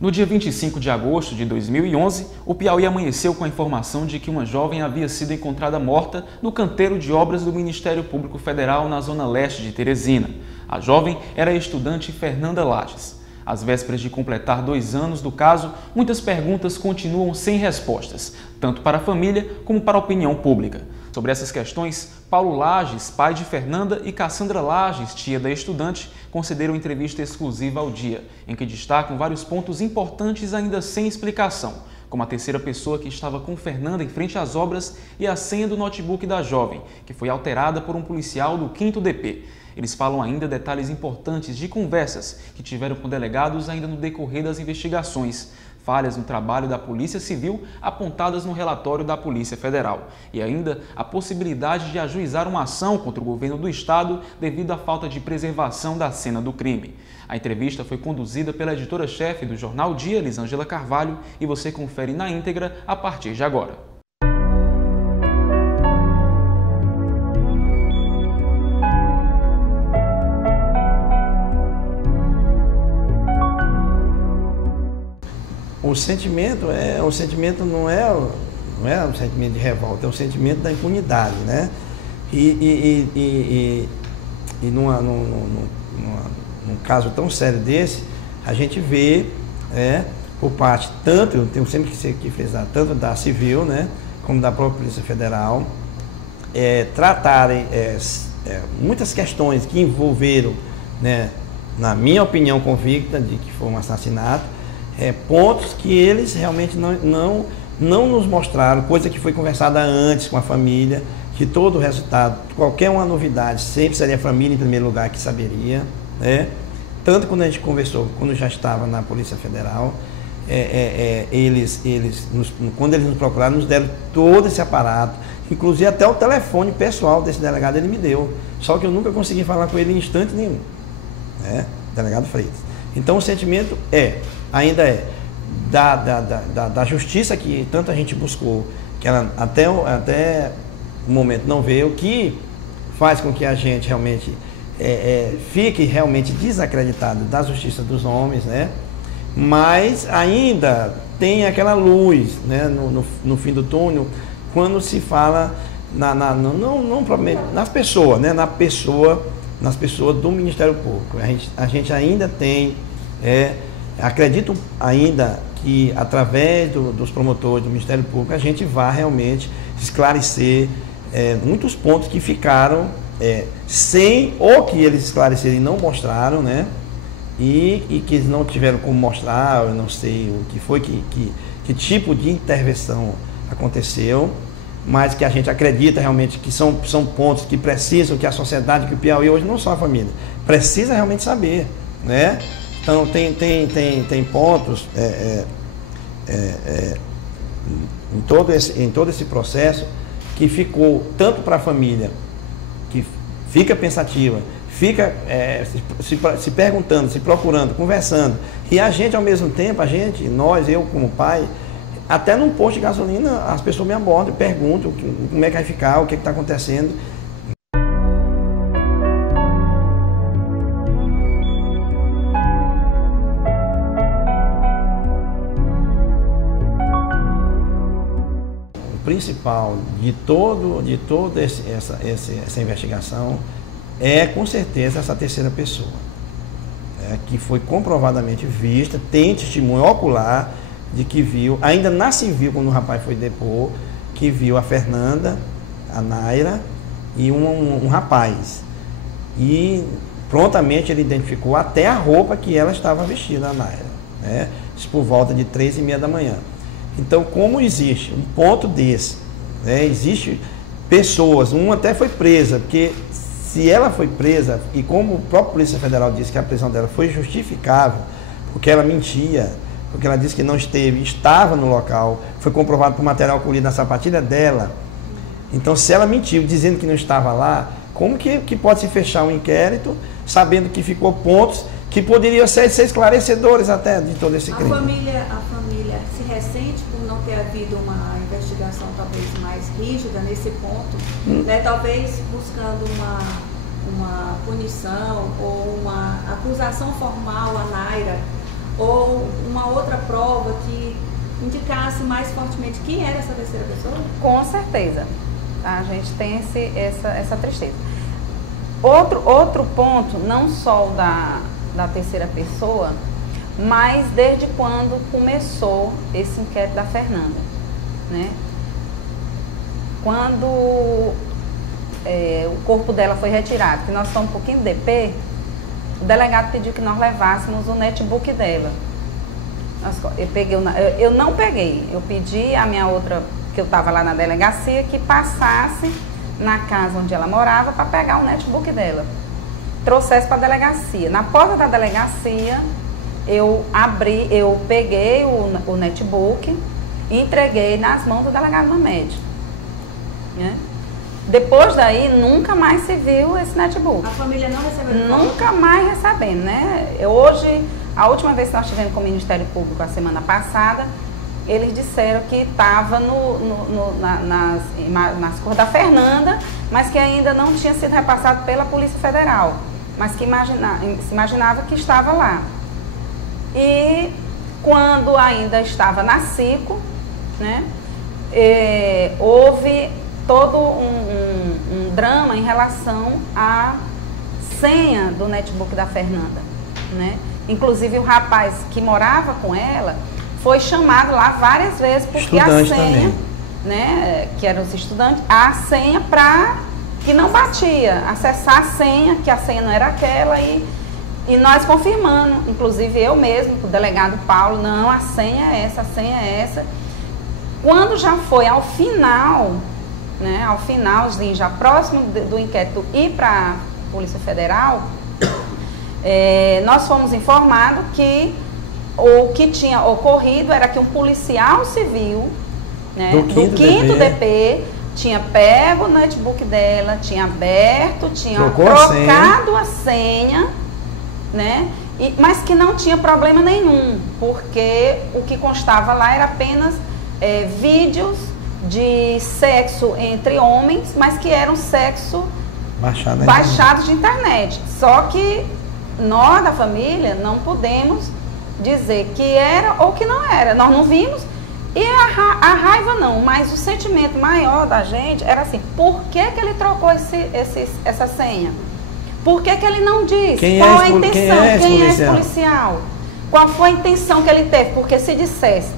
No dia 25 de agosto de 2011, o Piauí amanheceu com a informação de que uma jovem havia sido encontrada morta no canteiro de obras do Ministério Público Federal na zona leste de Teresina. A jovem era a estudante Fernanda Lages. Às vésperas de completar 2 anos do caso, muitas perguntas continuam sem respostas, tanto para a família como para a opinião pública. Sobre essas questões, Paulo Lages, pai de Fernanda, e Cassandra Lages, tia da estudante, concederam entrevista exclusiva ao Dia, em que destacam vários pontos importantes ainda sem explicação, como a terceira pessoa que estava com Fernanda em frente às obras e a senha do notebook da jovem, que foi alterada por um policial do 5º DP. Eles falam ainda detalhes importantes de conversas que tiveram com delegados ainda no decorrer das investigações, falhas no trabalho da Polícia Civil apontadas no relatório da Polícia Federal e ainda a possibilidade de ajuizar uma ação contra o governo do estado devido à falta de preservação da cena do crime. A entrevista foi conduzida pela editora-chefe do jornal Dia, Elisângela Carvalho, e você confere na íntegra a partir de agora. O sentimento não é um sentimento de revolta, é um sentimento da impunidade, né? E num caso tão sério desse, a gente vê, por parte, tanto, eu tenho sempre que frisar, tanto da Civil, né, como da própria Polícia Federal, tratarem muitas questões que envolveram, né, na minha opinião convicta de que foi um assassinato, pontos que eles realmente não nos mostraram, coisa que foi conversada antes com a família, que todo o resultado, qualquer uma novidade, sempre seria a família em primeiro lugar que saberia, né? Tanto quando a gente conversou, quando já estava na Polícia Federal, quando eles nos procuraram, nos deram todo esse aparato, inclusive até o telefone pessoal desse delegado ele me deu, só que eu nunca consegui falar com ele em instante nenhum, né? Delegado Freitas. Então o sentimento ainda da justiça que tanto a gente buscou, que ela até o momento não veio, o que faz com que a gente realmente fique realmente desacreditado da justiça dos homens, né? Mas ainda tem aquela luz, né, no fim do túnel, quando se fala não propriamente nas pessoas, né, nas pessoas do Ministério Público. A gente ainda tem, acredito ainda que através dos promotores do Ministério Público a gente vai realmente esclarecer muitos pontos que ficaram sem, ou que eles esclareceram e não mostraram, né? E que eles não tiveram como mostrar, eu não sei o que foi, que tipo de intervenção aconteceu, mas que a gente acredita realmente que são pontos que precisam, que a sociedade, que o Piauí hoje, não só a família, precisa realmente saber, né? Então tem pontos em todo esse processo que ficou tanto para a família, que fica pensativa, fica se perguntando, se procurando, conversando, e a gente ao mesmo tempo, eu como pai, até num posto de gasolina as pessoas me abordam, perguntam como é que vai ficar, o que está acontecendo. O principal de toda essa investigação com certeza essa terceira pessoa, que foi comprovadamente vista, tem testemunho ocular de que viu, ainda na Civil, quando o rapaz foi depor, que viu a Fernanda, a Naira e um rapaz. E prontamente ele identificou até a roupa que ela estava vestida, a Naira, né? Isso por volta de 3h30 da manhã. Então, como existe um ponto desse, né, existe pessoas, uma até foi presa, porque se ela foi presa, e como o próprio Polícia Federal disse que a prisão dela foi justificável, porque ela mentia, porque ela disse que não estava no local, foi comprovado por material colhido na sapatilha dela. Então, se ela mentiu dizendo que não estava lá, como que pode se fechar um inquérito, sabendo que ficou pontos que poderiam ser esclarecedores até de todo esse crime? A família se ressente por não ter havido uma investigação talvez mais rígida nesse ponto, né? Talvez buscando uma punição ou uma acusação formal a Naira, ou uma outra prova que indicasse mais fortemente quem era essa terceira pessoa? Com certeza. A gente tem essa tristeza. Outro ponto, não só da terceira pessoa, mas desde quando começou esse inquérito da Fernanda, né? Quando o corpo dela foi retirado, que nós somos um pouquinho de DP, o delegado pediu que nós levássemos o netbook dela. Eu não peguei, eu pedi a minha outra, que eu estava lá na delegacia, que passasse na casa onde ela morava para pegar o netbook dela. Trouxesse para a delegacia. Na porta da delegacia, eu peguei o netbook e entreguei nas mãos do delegado Mamed, né? Depois daí, nunca mais se viu esse netbook. A família não recebeu? Nunca mais recebendo, né? Hoje, a última vez que nós estivemos com o Ministério Público, a semana passada, eles disseram que estava nas cores da Fernanda, mas que ainda não tinha sido repassado pela Polícia Federal, mas que se imaginava que estava lá. E quando ainda estava na CICO, né, houve todo um drama em relação à senha do netbook da Fernanda, né? Inclusive o rapaz que morava com ela foi chamado lá várias vezes porque estudante a senha, também, né, que eram os estudantes, a senha que não batia, acessar a senha, que a senha não era aquela e nós confirmando, inclusive eu mesmo, o delegado Paulo, não, a senha é essa, a senha é essa. Quando já foi ao final, né, ao finalzinho, já próximo do inquérito ir para a Polícia Federal, nós fomos informados que o que tinha ocorrido era que um policial civil, né, do 5º DP tinha pego o notebook dela, tinha aberto, tinha trocado a senha, né, mas que não tinha problema nenhum, porque o que constava lá era apenas vídeos de sexo entre homens, mas que eram sexo baixados de internet. Só que nós da família não podemos dizer que era ou que não era. Nós não vimos e a raiva não, mas o sentimento maior da gente era assim, por que ele trocou essa senha? Por que ele não disse? Qual a intenção? Quem é esse policial? Qual foi a intenção que ele teve? Porque se dissesse,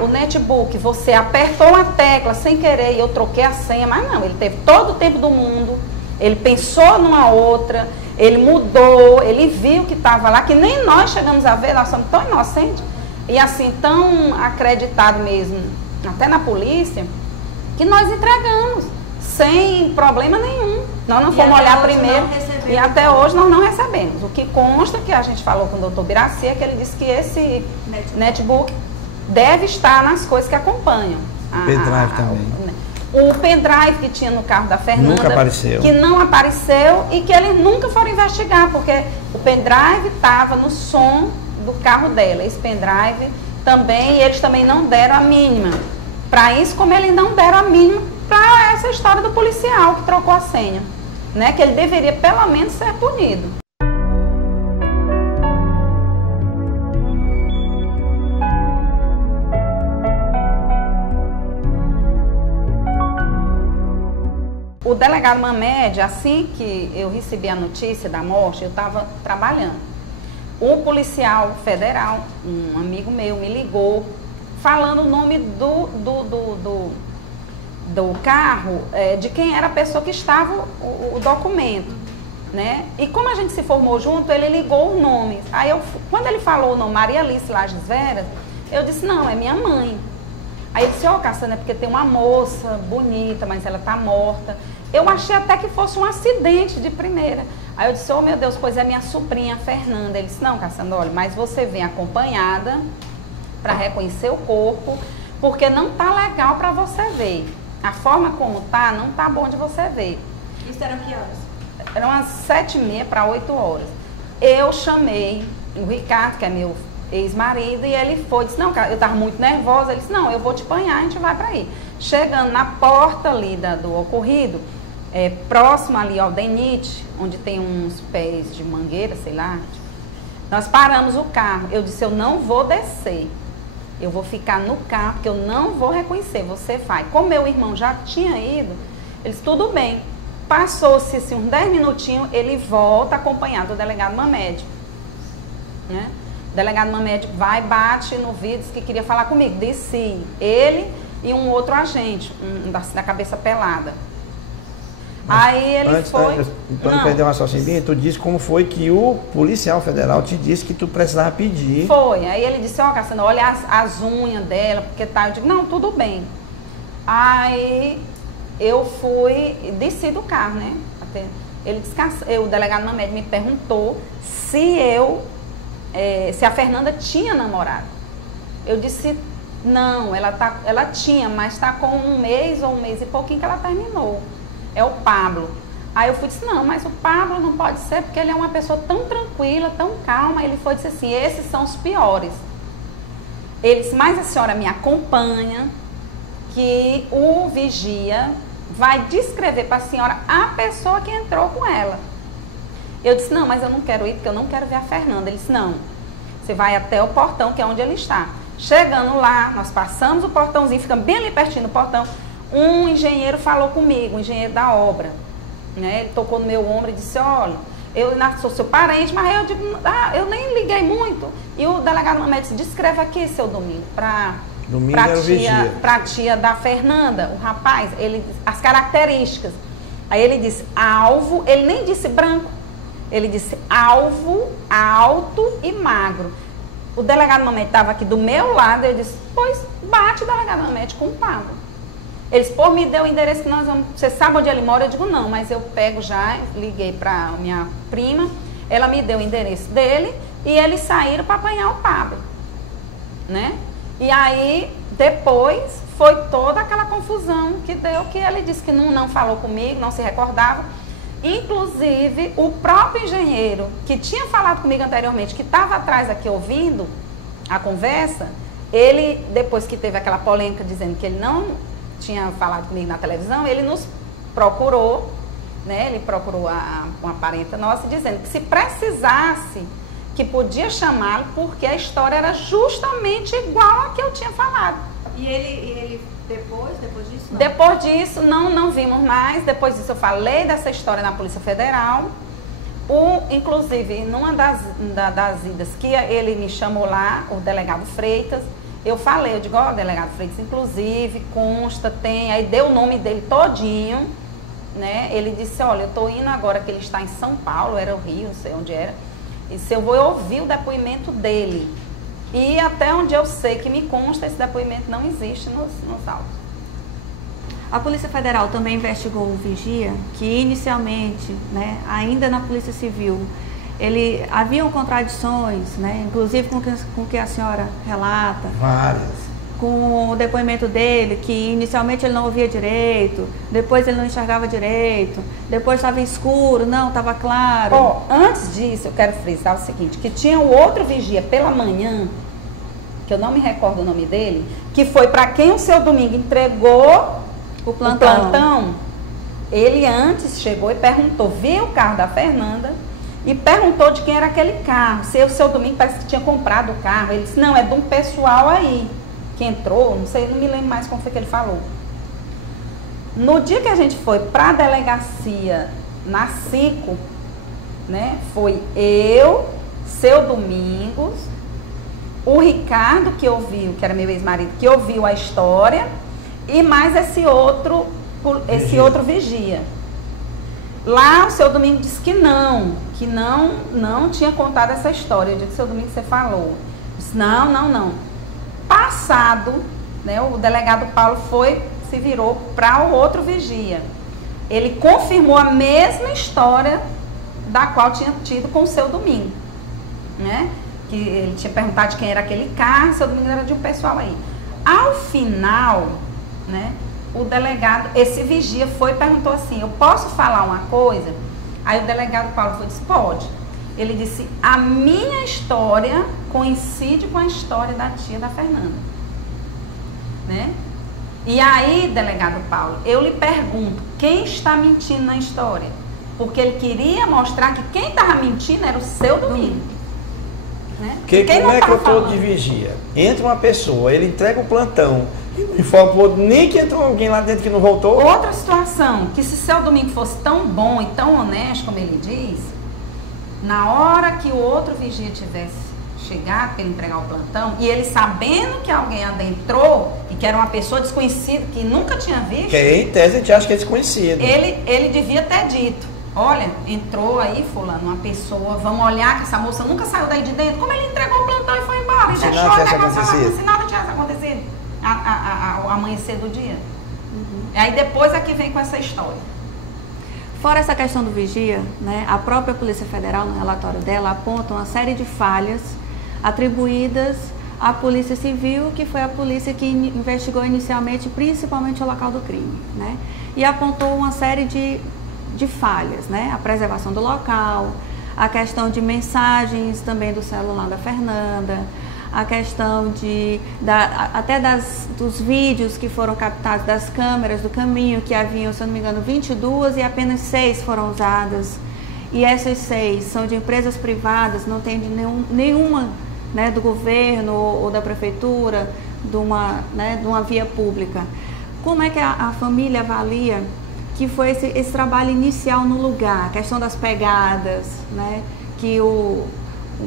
o netbook, você apertou uma tecla sem querer e eu troquei a senha, mas não, ele teve todo o tempo do mundo, ele pensou numa outra, ele mudou, ele viu que estava lá, que nem nós chegamos a ver, nós somos tão inocentes e assim, tão acreditados mesmo, até na polícia, que nós entregamos, sem problema nenhum. Nós não fomos olhar primeiro e até hoje nós não recebemos. O que consta, que a gente falou com o doutor Biraci, é que ele disse que esse netbook deve estar nas coisas que acompanham. O pendrive também. O pendrive que tinha no carro da Fernanda, nunca apareceu. Que não apareceu e que eles nunca foram investigar, porque o pendrive estava no som do carro dela. Esse pendrive também, eles também não deram a mínima. Para isso, como eles não deram a mínima para essa história do policial que trocou a senha, né? Que ele deveria pelo menos ser punido. O delegado Mamed, assim que eu recebi a notícia da morte, eu estava trabalhando. O policial federal, um amigo meu, me ligou falando o nome do carro, de quem era a pessoa que estava o documento, né? E como a gente se formou junto, ele ligou o nome. Aí quando ele falou o nome Maria Alice Lages Veras, eu disse, não, é minha mãe. Aí ele disse, Cassandra, é porque tem uma moça bonita, mas ela está morta. Eu achei até que fosse um acidente de primeira. Aí eu disse, meu Deus, pois é minha sobrinha Fernanda. Ele disse, não, Cassandra, olha, mas você vem acompanhada para reconhecer o corpo, porque não tá legal para você ver. A forma como tá, não tá bom de você ver. Isso eram que horas? Eram umas 7h30 para 8 horas. Eu chamei o Ricardo, que é meu ex-marido, e ele foi, disse, não, eu estava muito nervosa. Ele disse, não, eu vou te apanhar, a gente vai para aí. Chegando na porta ali do ocorrido, próximo ali ao DENIT, onde tem uns pés de mangueira, sei lá, Nós paramos o carro. Eu disse, eu não vou descer. Eu vou ficar no carro, porque eu não vou reconhecer. Você vai. Como meu irmão já tinha ido, ele disse, tudo bem. Passou-se assim, uns 10 minutinhos, ele volta acompanhado do delegado Mamed. Né? O delegado Mamed vai, bate no vidro, disse que queria falar comigo. Desci. Ele e um outro agente, da cabeça pelada. Aí ele foi... Para não perder uma raciocínio, tu disse como foi que o policial federal te disse que tu precisava pedir. Foi. Aí ele disse, ó, Cassiano, olha as unhas dela, porque tá... Eu digo, não, tudo bem. Aí eu fui, desci do carro, né? Ele disse, o delegado Mamed me perguntou se a Fernanda tinha namorado. Eu disse, não, ela tinha, mas está com 1 mês ou 1 mês e pouquinho que ela terminou. É o Pablo. Aí eu fui e disse, não, mas o Pablo não pode ser, porque ele é uma pessoa tão tranquila, tão calma. Ele foi e disse assim, esses são os piores. Ele disse, mas a senhora me acompanha, que o vigia vai descrever para a senhora a pessoa que entrou com ela. Eu disse, não, mas eu não quero ir, porque eu não quero ver a Fernanda. Ele disse, não, você vai até o portão, que é onde ele está. Chegando lá, nós passamos o portãozinho, ficamos bem ali pertinho do portão. Um engenheiro falou comigo, um engenheiro da obra, né? Ele tocou no meu ombro e disse, olha, eu sou seu parente, mas eu digo, eu nem liguei muito. E o delegado Mamed disse, descreve aqui, seu Domingo, para a tia da Fernanda, o rapaz, as características. Aí ele disse, alvo, ele nem disse branco, ele disse alvo, alto e magro. O delegado Mamed estava aqui do meu lado, eu disse, pois bate o delegado Mamed com o Pablo. Eles, pô, me deu o endereço que nós vamos... Você sabe onde ele mora? Eu digo, não, mas eu pego já, liguei para minha prima, ela me deu o endereço dele e eles saíram para apanhar o Pablo, né? E aí, depois, foi toda aquela confusão que deu, que ele disse que não falou comigo, não se recordava. Inclusive, o próprio engenheiro que tinha falado comigo anteriormente, que estava atrás aqui ouvindo a conversa, ele, depois que teve aquela polêmica dizendo que ele não... tinha falado comigo na televisão, ele nos procurou, né? Ele procurou uma parenta nossa, dizendo que se precisasse, que podia chamá-lo, porque a história era justamente igual a que eu tinha falado. E ele depois disso? Não? Depois disso, não vimos mais. Depois disso, eu falei dessa história na Polícia Federal. Inclusive, numa das idas que ele me chamou lá, o delegado Freitas, eu falei, eu digo, ó, delegado Freitas, inclusive, consta, tem, aí deu o nome dele todinho, né? Ele disse, olha, eu tô indo agora, que ele está em São Paulo, era o Rio, não sei onde era, e se eu vou ouvir o depoimento dele. E até onde eu sei que me consta, esse depoimento não existe nos autos. A Polícia Federal também investigou o vigia, que inicialmente, né, ainda na Polícia Civil, haviam contradições, né, inclusive com o que a senhora relata. Várias. Com o depoimento dele, que inicialmente ele não ouvia direito, depois ele não enxergava direito, depois estava escuro, não, estava claro. Ó, antes disso, eu quero frisar o seguinte, que tinha o outro vigia pela manhã, que eu não me recordo o nome dele, que foi para quem o seu Domingo entregou o plantão. Ele antes chegou e perguntou, viu o carro da Fernanda, e perguntou de quem era aquele carro, se o seu Domingo parece que tinha comprado o carro. Ele disse, não, é de um pessoal aí, que entrou, não sei, não me lembro mais como foi que ele falou. No dia que a gente foi para a delegacia na Cico, né, foi eu, seu Domingos, o Ricardo, que ouviu, que era meu ex-marido, que ouviu a história, e mais esse outro vigia. Lá o seu Domingo disse que não tinha contado essa história. Eu disse, seu Domingo, você falou. Eu disse, não. Passado, né, o delegado Paulo se virou para o outro vigia. Ele confirmou a mesma história da qual tinha tido com o seu Domingo, né? Que ele tinha perguntado de quem era aquele carro, seu Domingo era de um pessoal aí. Ao final, né, o delegado, esse vigia foi e perguntou assim, eu posso falar uma coisa? Aí o delegado Paulo foi e disse, pode. Ele disse, a minha história coincide com a história da tia da Fernanda, né? E aí, delegado Paulo, eu lhe pergunto, quem está mentindo na história? Porque ele queria mostrar que quem estava mentindo era o seu Domingo. Né? Porque como é que eu estou de vigia? Entra uma pessoa, ele entrega o plantão, e informa pro outro, nem que entrou alguém lá dentro que não voltou. Outra situação, que se seu domingo fosse tão bom e tão honesto como ele diz, na hora que o outro vigia tivesse chegado para ele entregar o plantão, e ele sabendo que alguém adentrou, e que era uma pessoa desconhecida, que nunca tinha visto... Que em tese a gente acha que é desconhecido. Ele devia ter dito, olha, entrou aí fulano, uma pessoa, vamos olhar que essa moça nunca saiu daí de dentro, como ele entregou o plantão e foi embora, e Se deixou nada o tivesse negócio lá, acontecido. se nada tivesse acontecido, ao amanhecer do dia. Aí depois é que vem com essa história. Fora essa questão do vigia, né, a própria Polícia Federal, no relatório dela, aponta uma série de falhas atribuídas à Polícia Civil, que foi a polícia que investigou inicialmente, principalmente o local do crime, né? E apontou uma série de falhas, né? A preservação do local, a questão de mensagens também do celular da Fernanda, a questão dos vídeos que foram captados das câmeras do caminho, que haviam, se eu não me engano, 22 e apenas 6 foram usadas. E essas 6 são de empresas privadas, não tem de nenhuma, né, do governo ou da prefeitura, de uma via pública. Como é que a família avalia que foi esse trabalho inicial no lugar, a questão das pegadas, né, que o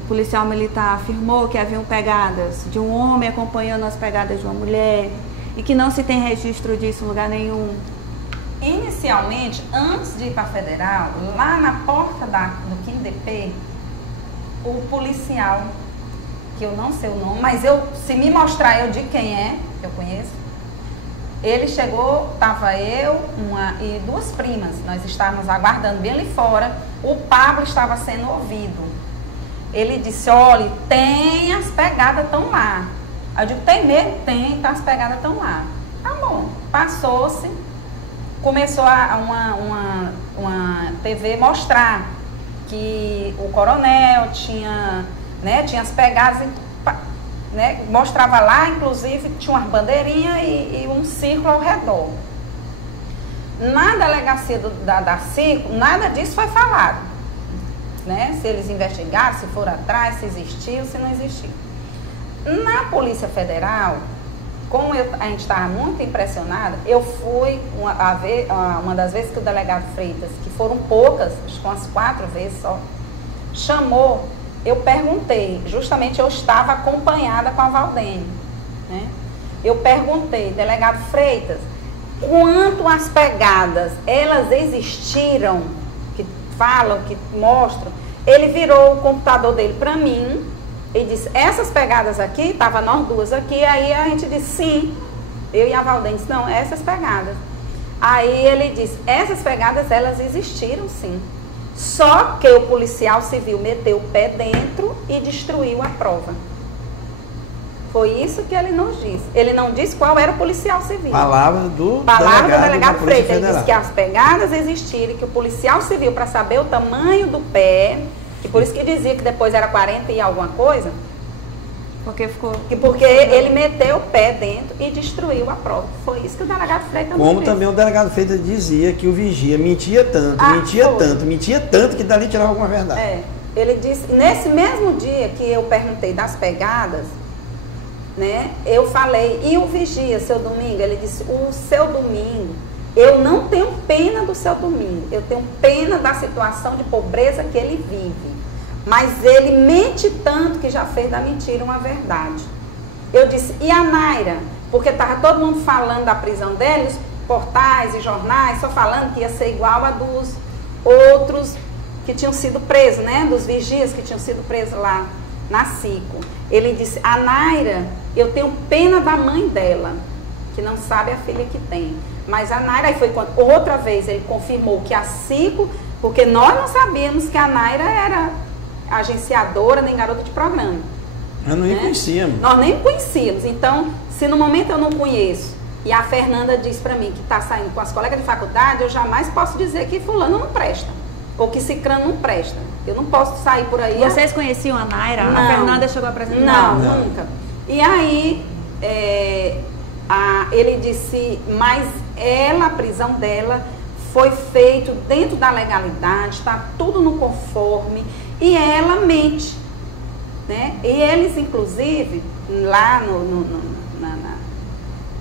policial militar afirmou que haviam pegadas de um homem acompanhando as pegadas de uma mulher e que não se tem registro disso em lugar nenhum? Inicialmente, antes de ir para a Federal, lá na porta do QIDP, o policial, que eu não sei o nome, mas se me mostrar eu de quem é, eu conheço, ele chegou, estava eu e 2 primas, nós estávamos aguardando bem ali fora, o Pablo estava sendo ouvido. Ele disse, olha, tem, as pegadas estão lá. Eu digo, tem mesmo? Tem, tá, as pegadas estão lá. Tá bom, passou-se, começou uma TV mostrar que o coronel tinha as pegadas, né, mostrava lá, inclusive tinha uma bandeirinha e um círculo ao redor. Na delegacia da CICO, nada disso foi falado. Né? Se eles investigaram, se foram atrás, se existiu, se não existiu. Na Polícia Federal, como a gente estava muito impressionada, eu fui uma das vezes que o delegado Freitas, que foram poucas, acho que umas 4 vezes só, chamou, eu perguntei, justamente eu estava acompanhada com a Valdene, né? Eu perguntei, delegado Freitas, quanto as pegadas, elas existiram, que falam, que mostram? Ele virou o computador dele para mim e disse, essas pegadas aqui, tava nós 2 aqui, aí a gente disse, sim, eu e a Valdene disse, não, essas pegadas. Aí ele disse, essas pegadas, elas existiram sim, só que o policial civil meteu o pé dentro e destruiu a prova. Foi isso que ele nos disse. Ele não disse qual era o policial civil. Palavra do delegado Freitas. Ele disse que as pegadas existiram, que o policial civil, para saber o tamanho do pé, e por isso que dizia que depois era 40 e alguma coisa, porque ele meteu o pé dentro e destruiu a prova. Foi isso que o delegado Freitas nos disse. Como também o delegado Freitas dizia que o vigia mentia tanto, mentia tanto, que dali tirava alguma verdade. Ele disse, nesse mesmo dia que eu perguntei das pegadas, né, eu falei, e o vigia, seu Domingo? Ele disse, o seu Domingo, eu não tenho pena do seu Domingo, eu tenho pena da situação de pobreza que ele vive, mas ele mente tanto que já fez da mentira uma verdade. Eu disse, e a Naira? Porque estava todo mundo falando da prisão dela, os portais e jornais só falando que ia ser igual a dos outros que tinham sido presos, né, dos vigias que tinham sido presos lá na CICO. Ele disse, a Naira, eu tenho pena da mãe dela, que não sabe a filha que tem. Mas a Naira, aí foi quando outra vez ele confirmou que a CICO, porque nós não sabíamos que a Naira era agenciadora nem garota de programa. Nós nem conhecíamos. Nós nem conhecíamos. Então, se no momento eu não conheço, e a Fernanda diz para mim que está saindo com as colegas de faculdade, eu jamais posso dizer que fulano não presta, ou que cicrano não presta. Eu não posso sair por aí. Vocês conheciam a Naira? Não. A Fernanda chegou a apresentar? Não, nunca. E aí, ele disse, mas a prisão dela foi feita dentro da legalidade, está tudo no conforme, e ela mente. né? E eles, inclusive, lá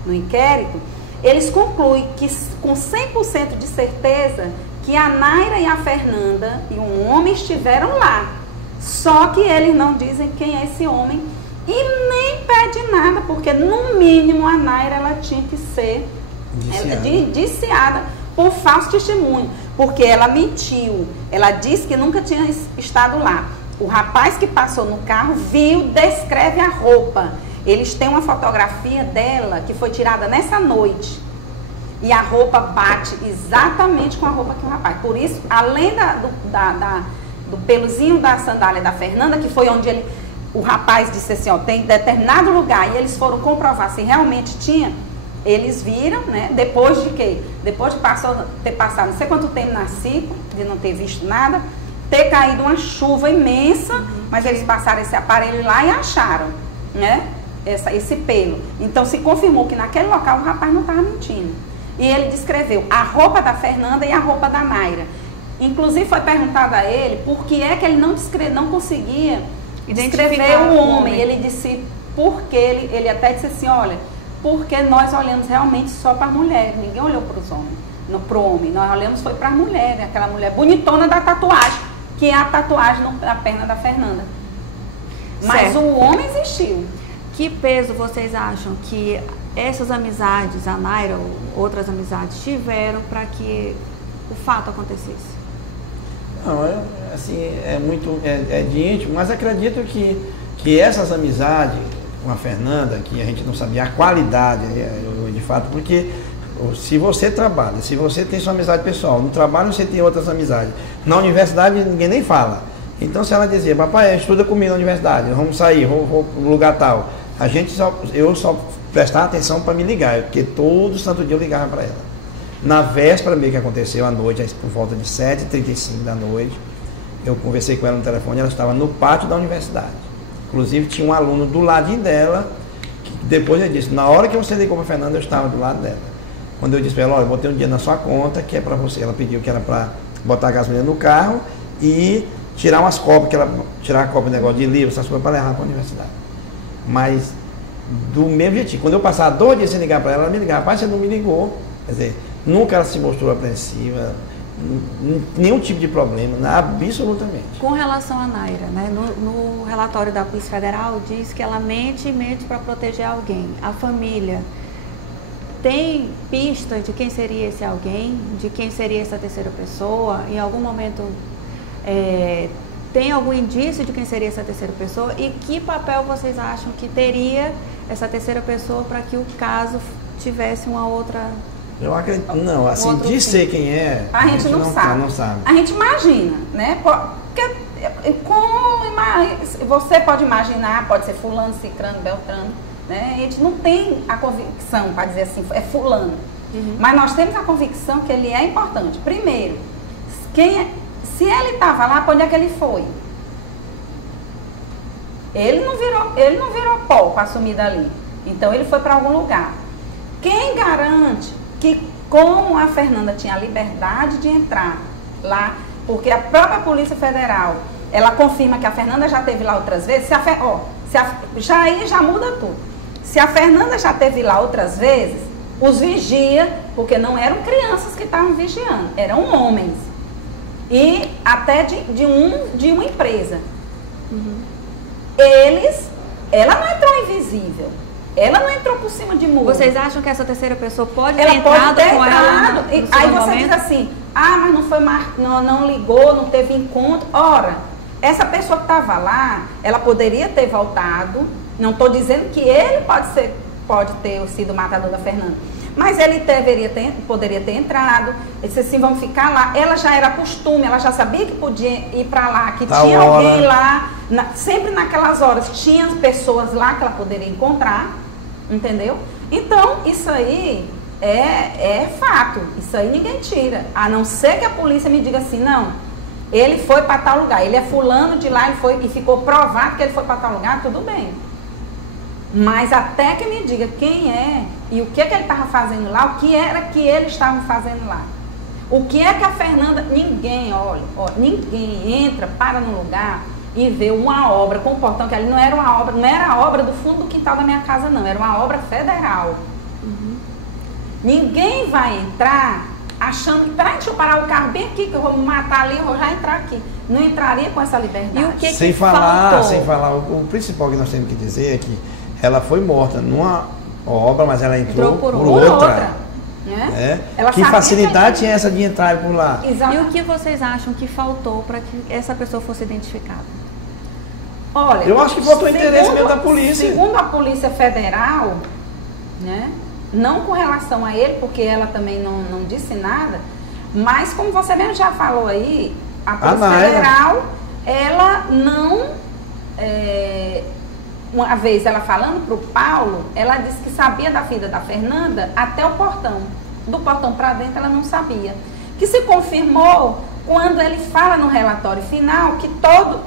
no inquérito, eles concluem que com 100% de certeza que a Naira e a Fernanda e um homem estiveram lá. Só que eles não dizem quem é esse homem e nem pede nada, porque no mínimo a Naira ela tinha que ser indiciada por falso testemunho, porque ela mentiu. Ela disse que nunca tinha estado lá. O rapaz que passou no carro viu, descreve a roupa. Eles têm uma fotografia dela que foi tirada nessa noite. E a roupa bate exatamente com a roupa que o rapaz. Por isso, além do peluzinho da sandália da Fernanda, que foi onde o rapaz disse assim, ó, tem determinado lugar, e eles foram comprovar se realmente tinha, eles viram, né? Depois de quê? Depois de ter passado não sei quanto tempo na Cico, de não ter visto nada, ter caído uma chuva imensa, mas eles passaram esse aparelho lá e acharam, né? Esse pelo. Então se confirmou que naquele local o rapaz não estava mentindo. E ele descreveu a roupa da Fernanda e a roupa da Naira. Inclusive foi perguntado a ele por que é que ele não conseguia descrever o homem. Ele disse, porque ele até disse assim, olha, porque nós olhamos realmente só para a mulher, ninguém olhou para os homens, para o homem, nós olhamos foi para a mulher, aquela mulher bonitona da tatuagem, que é a tatuagem na perna da Fernanda. Mas certo. O homem existiu. Que peso vocês acham que essas amizades, a Naira ou outras amizades, tiveram para que o fato acontecesse? Não, assim, é de íntimo, mas acredito que essas amizades com a Fernanda, que a gente não sabia a qualidade, de fato, porque se você trabalha, se você tem sua amizade pessoal, no trabalho você tem outras amizades, na universidade ninguém nem fala. Então se ela dizia, papai, estuda comigo na universidade, vamos sair, vou no lugar tal, eu só prestava atenção para me ligar, porque todo santo dia eu ligava para ela. Na véspera meio que aconteceu à noite, por volta de 7h35 da noite, eu conversei com ela no telefone, ela estava no pátio da universidade. Inclusive tinha um aluno do ladinho dela, que depois ele disse, na hora que você ligou para a Fernanda, eu estava do lado dela. Quando eu disse para ela, olha, eu botei um dinheiro na sua conta, que é para você. Ela pediu que era para botar a gasolina no carro e tirar umas cópias, tirar a cópia do negócio de livro, essas coisas para levar para a universidade. Mas do mesmo jeitinho, quando eu passava 2 dias sem ligar para ela, ela me ligava, rapaz, você não me ligou. Quer dizer, nunca ela se mostrou apreensiva, nenhum tipo de problema, absolutamente. Com relação a Naira, né, no relatório da Polícia Federal diz que ela mente para proteger alguém. A família tem pista de quem seria esse alguém, de quem seria essa terceira pessoa? Em algum momento tem algum indício de quem seria essa terceira pessoa? E que papel vocês acham que teria essa terceira pessoa para que o caso tivesse uma outra... Eu acredito, não, assim, de ser quem é, a gente não sabe. A gente imagina, né? Porque você pode imaginar, pode ser fulano, cicrano, beltrano, né? A gente não tem a convicção para dizer assim, é fulano. Uhum. Mas nós temos a convicção que ele é importante. Primeiro, se ele estava lá, para onde é que ele foi? Ele não virou pó para assumir dali. Então ele foi para algum lugar. Quem garante que como a Fernanda tinha a liberdade de entrar lá, porque a própria Polícia Federal, ela confirma que a Fernanda já esteve lá outras vezes, já muda tudo. Se a Fernanda já esteve lá outras vezes, os vigia, porque não eram crianças que estavam vigiando, eram homens. E até de uma empresa. Uhum. Ela não entrou invisível. Ela não entrou por cima de muro. Vocês acham que essa terceira pessoa pode ter entrado com ela? Aí você diz assim, mas não foi não ligou, não teve encontro. Ora, essa pessoa que estava lá, ela poderia ter voltado. Não estou dizendo que ele pode ter sido o matador da Fernanda. Mas ele poderia ter entrado. Ele disse assim, vamos ficar lá. Ela já era costume, ela já sabia que podia ir para lá, que tinha alguém lá. Sempre naquelas horas, tinha pessoas lá que ela poderia encontrar, entendeu? Então, isso aí é fato. Isso aí ninguém tira. A não ser que a polícia me diga assim, não, ele foi para tal lugar. Ele é fulano de lá, ele foi, e ficou provado que ele foi para tal lugar, tudo bem. Mas até que me diga quem é e o que ele estava fazendo lá, o que era que ele estava fazendo lá. O que é que a Fernanda... Ninguém entra, para no lugar e ver uma obra com o portão, que ali não era uma obra, não era a obra do fundo do quintal da minha casa, não, era uma obra federal. Ninguém vai entrar achando que, peraí, deixa eu parar o carro bem aqui, que eu vou me matar ali, eu vou já entrar aqui. Não entraria com essa liberdade. E o que sem que falar, faltou? sem falar, o principal que nós temos que dizer é que ela foi morta numa obra, mas ela entrou por outra. Né? É. Que facilidade tinha essa de entrar por lá? E o que vocês acham que faltou para que essa pessoa fosse identificada? Olha, eu acho que faltou interesse mesmo da polícia. Segundo a Polícia Federal, né, não com relação a ele, porque ela também não disse nada, mas como você mesmo já falou aí, a Polícia Federal, ela não... uma vez ela falando para o Paulo, ela disse que sabia da vida da Fernanda até o portão. Do portão para dentro ela não sabia. Que se confirmou quando ele fala no relatório final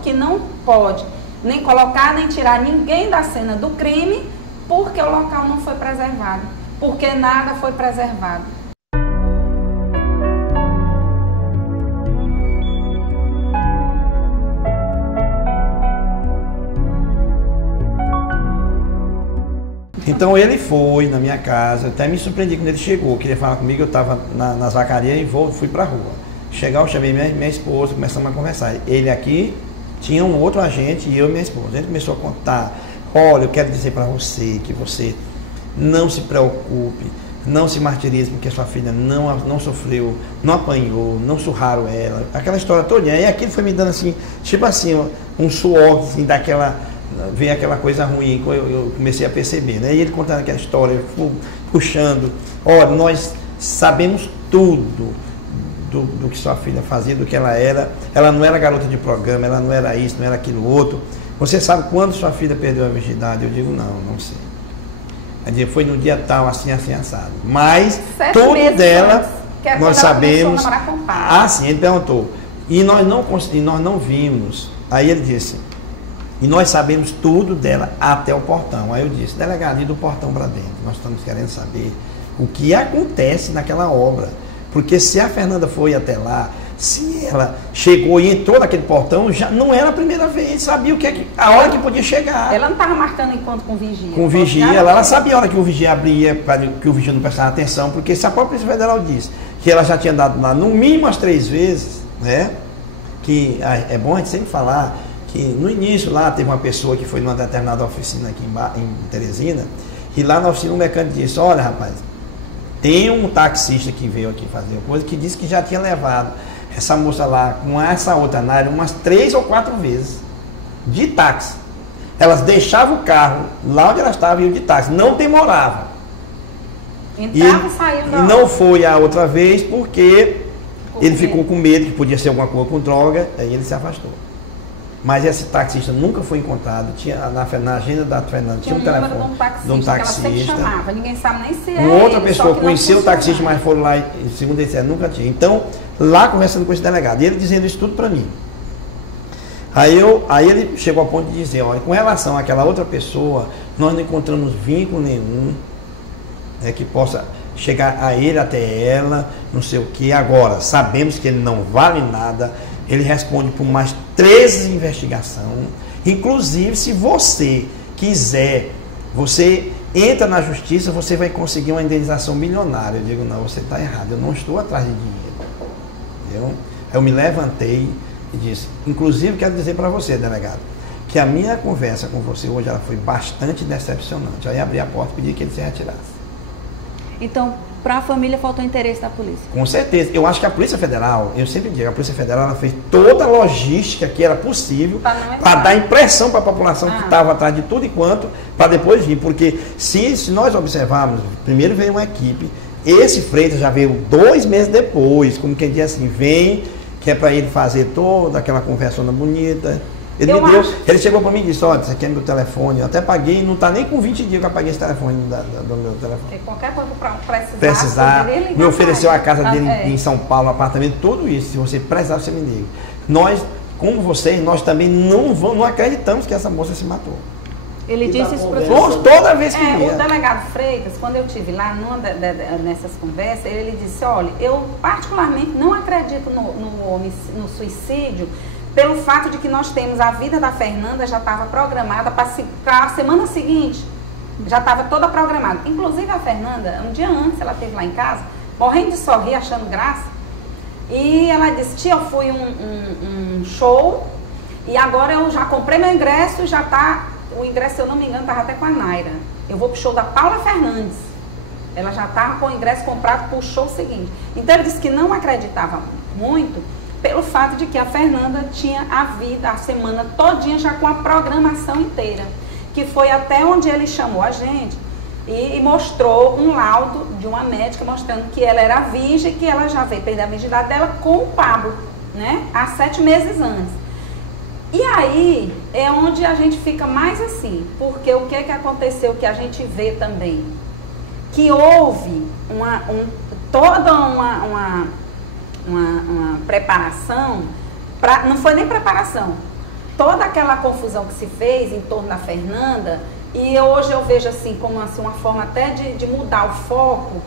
que não pode nem colocar nem tirar ninguém da cena do crime porque o local não foi preservado. Porque nada foi preservado. Então ele foi na minha casa, até me surpreendi quando ele chegou, queria falar comigo, eu estava nas vacarias e fui para a rua. Chegar, eu chamei minha esposa, começamos a conversar. Ele aqui tinha um outro agente e eu e minha esposa. Ele começou a contar, olha, eu quero dizer para você que você não se preocupe, não se martirize porque sua filha não sofreu, não apanhou, não surraram ela, aquela história toda. E aquilo foi me dando assim, tipo assim, um suor, assim, veio aquela coisa ruim, eu comecei a perceber, né? E ele contando aquela história, puxando, olha, nós sabemos tudo do que sua filha fazia, do que ela não era garota de programa, ela não era isso, não era aquilo outro. Você sabe quando sua filha perdeu a virgindade? Eu digo, não sei. Aí foi no dia tal, assim, assado. Mas tudo dela, nós sabemos. Sim, ele perguntou. E nós não vimos. Aí ele disse, e nós sabemos tudo dela até o portão. Aí eu disse, delegado, e do portão para dentro? Nós estamos querendo saber o que acontece naquela obra. Porque se a Fernanda foi até lá, se ela chegou e entrou naquele portão, já não era a primeira vez, sabia a hora que podia chegar. Ela não estava marcando encontro com vigia. Com vigia, ela sabia a hora que o vigia abria, que o vigia não prestava atenção, porque se a própria Polícia Federal disse que ela já tinha dado lá no mínimo as 3 vezes, né? Que é bom a gente sempre falar que no início lá teve uma pessoa que foi numa determinada oficina aqui em Teresina, e lá na oficina um mecânico disse, olha rapaz, tem um taxista que veio aqui fazer coisa que disse que já tinha levado essa moça lá com essa outra Naira umas 3 ou 4 vezes de táxi. Elas deixavam o carro lá onde elas estavam e iam de táxi, não demoravam. Entrava e saía da E não foi a outra vez porque ele ficou com medo que podia ser alguma coisa com droga, aí ele se afastou. Mas esse taxista nunca foi encontrado. Tinha na agenda da Fernanda tinha um telefone de um taxista. Que ela sempre chamava. Ninguém sabe nem se é uma outra pessoa conheceu o taxista, mas foram lá e, segundo ele disseram, nunca tinha. Então, lá conversando com esse delegado, e ele dizendo isso tudo para mim. Aí ele chegou ao ponto de dizer, olha, com relação àquela outra pessoa, nós não encontramos vínculo nenhum, né, que possa chegar a ele até ela, não sei o que. Agora, sabemos que ele não vale nada. Ele responde por mais 13 investigações. Inclusive, se você quiser, você entra na justiça, você vai conseguir uma indenização milionária. Eu digo, não, você está errado, eu não estou atrás de dinheiro. Entendeu? Eu me levantei e disse, inclusive quero dizer para você, delegado, que a minha conversa com você hoje ela foi bastante decepcionante. Aí abri a porta e pedi que ele se retirasse. Então, para a família faltou interesse da polícia? Com certeza. Eu acho que a Polícia Federal, eu sempre digo, a Polícia Federal ela fez toda a logística que era possível para dar impressão para a população que estava atrás de tudo e quanto, para depois vir. Porque se nós observarmos, primeiro veio uma equipe, esse Freitas já veio 2 meses depois, como quem diz assim, vem, que é para ele fazer toda aquela conversona bonita. Ele chegou para mim e disse, olha, você quer meu telefone? Eu até paguei, não está nem com 20 dias que eu paguei esse telefone do meu telefone. Tem qualquer coisa para precisar, me ofereceu a casa dele em São Paulo, apartamento, tudo isso. Se você precisar, você me liga. Nós, como vocês, nós também não acreditamos que essa moça se matou. Ele disse isso para você? Toda vez que o delegado Freitas, quando eu estive lá nessas conversas, ele disse, olha, eu particularmente não acredito no suicídio pelo fato de que nós temos a vida da Fernanda já estava programada para a semana seguinte, já estava toda programada. Inclusive a Fernanda, um dia antes, ela esteve lá em casa, morrendo de sorrir, achando graça, e ela disse: tia, eu fui um show e agora eu já comprei meu ingresso, já está, o ingresso, se eu não me engano, estava até com a Naira. Eu vou pro show da Paula Fernandes. Ela já estava com o ingresso comprado para o show seguinte. Então ele disse que não acreditava muito pelo fato de que a Fernanda tinha a vida, a semana todinha já com a programação inteira. Que foi até onde ele chamou a gente e mostrou um laudo de uma médica mostrando que ela era virgem, que ela já veio perder a virgindade dela com o Pablo, né? Há 7 meses antes. E aí é onde a gente fica mais assim, porque o que é que aconteceu que a gente vê também? Que houve toda uma preparação, não foi nem preparação, toda aquela confusão que se fez em torno da Fernanda, e hoje eu vejo assim, como assim, uma forma até de mudar o foco,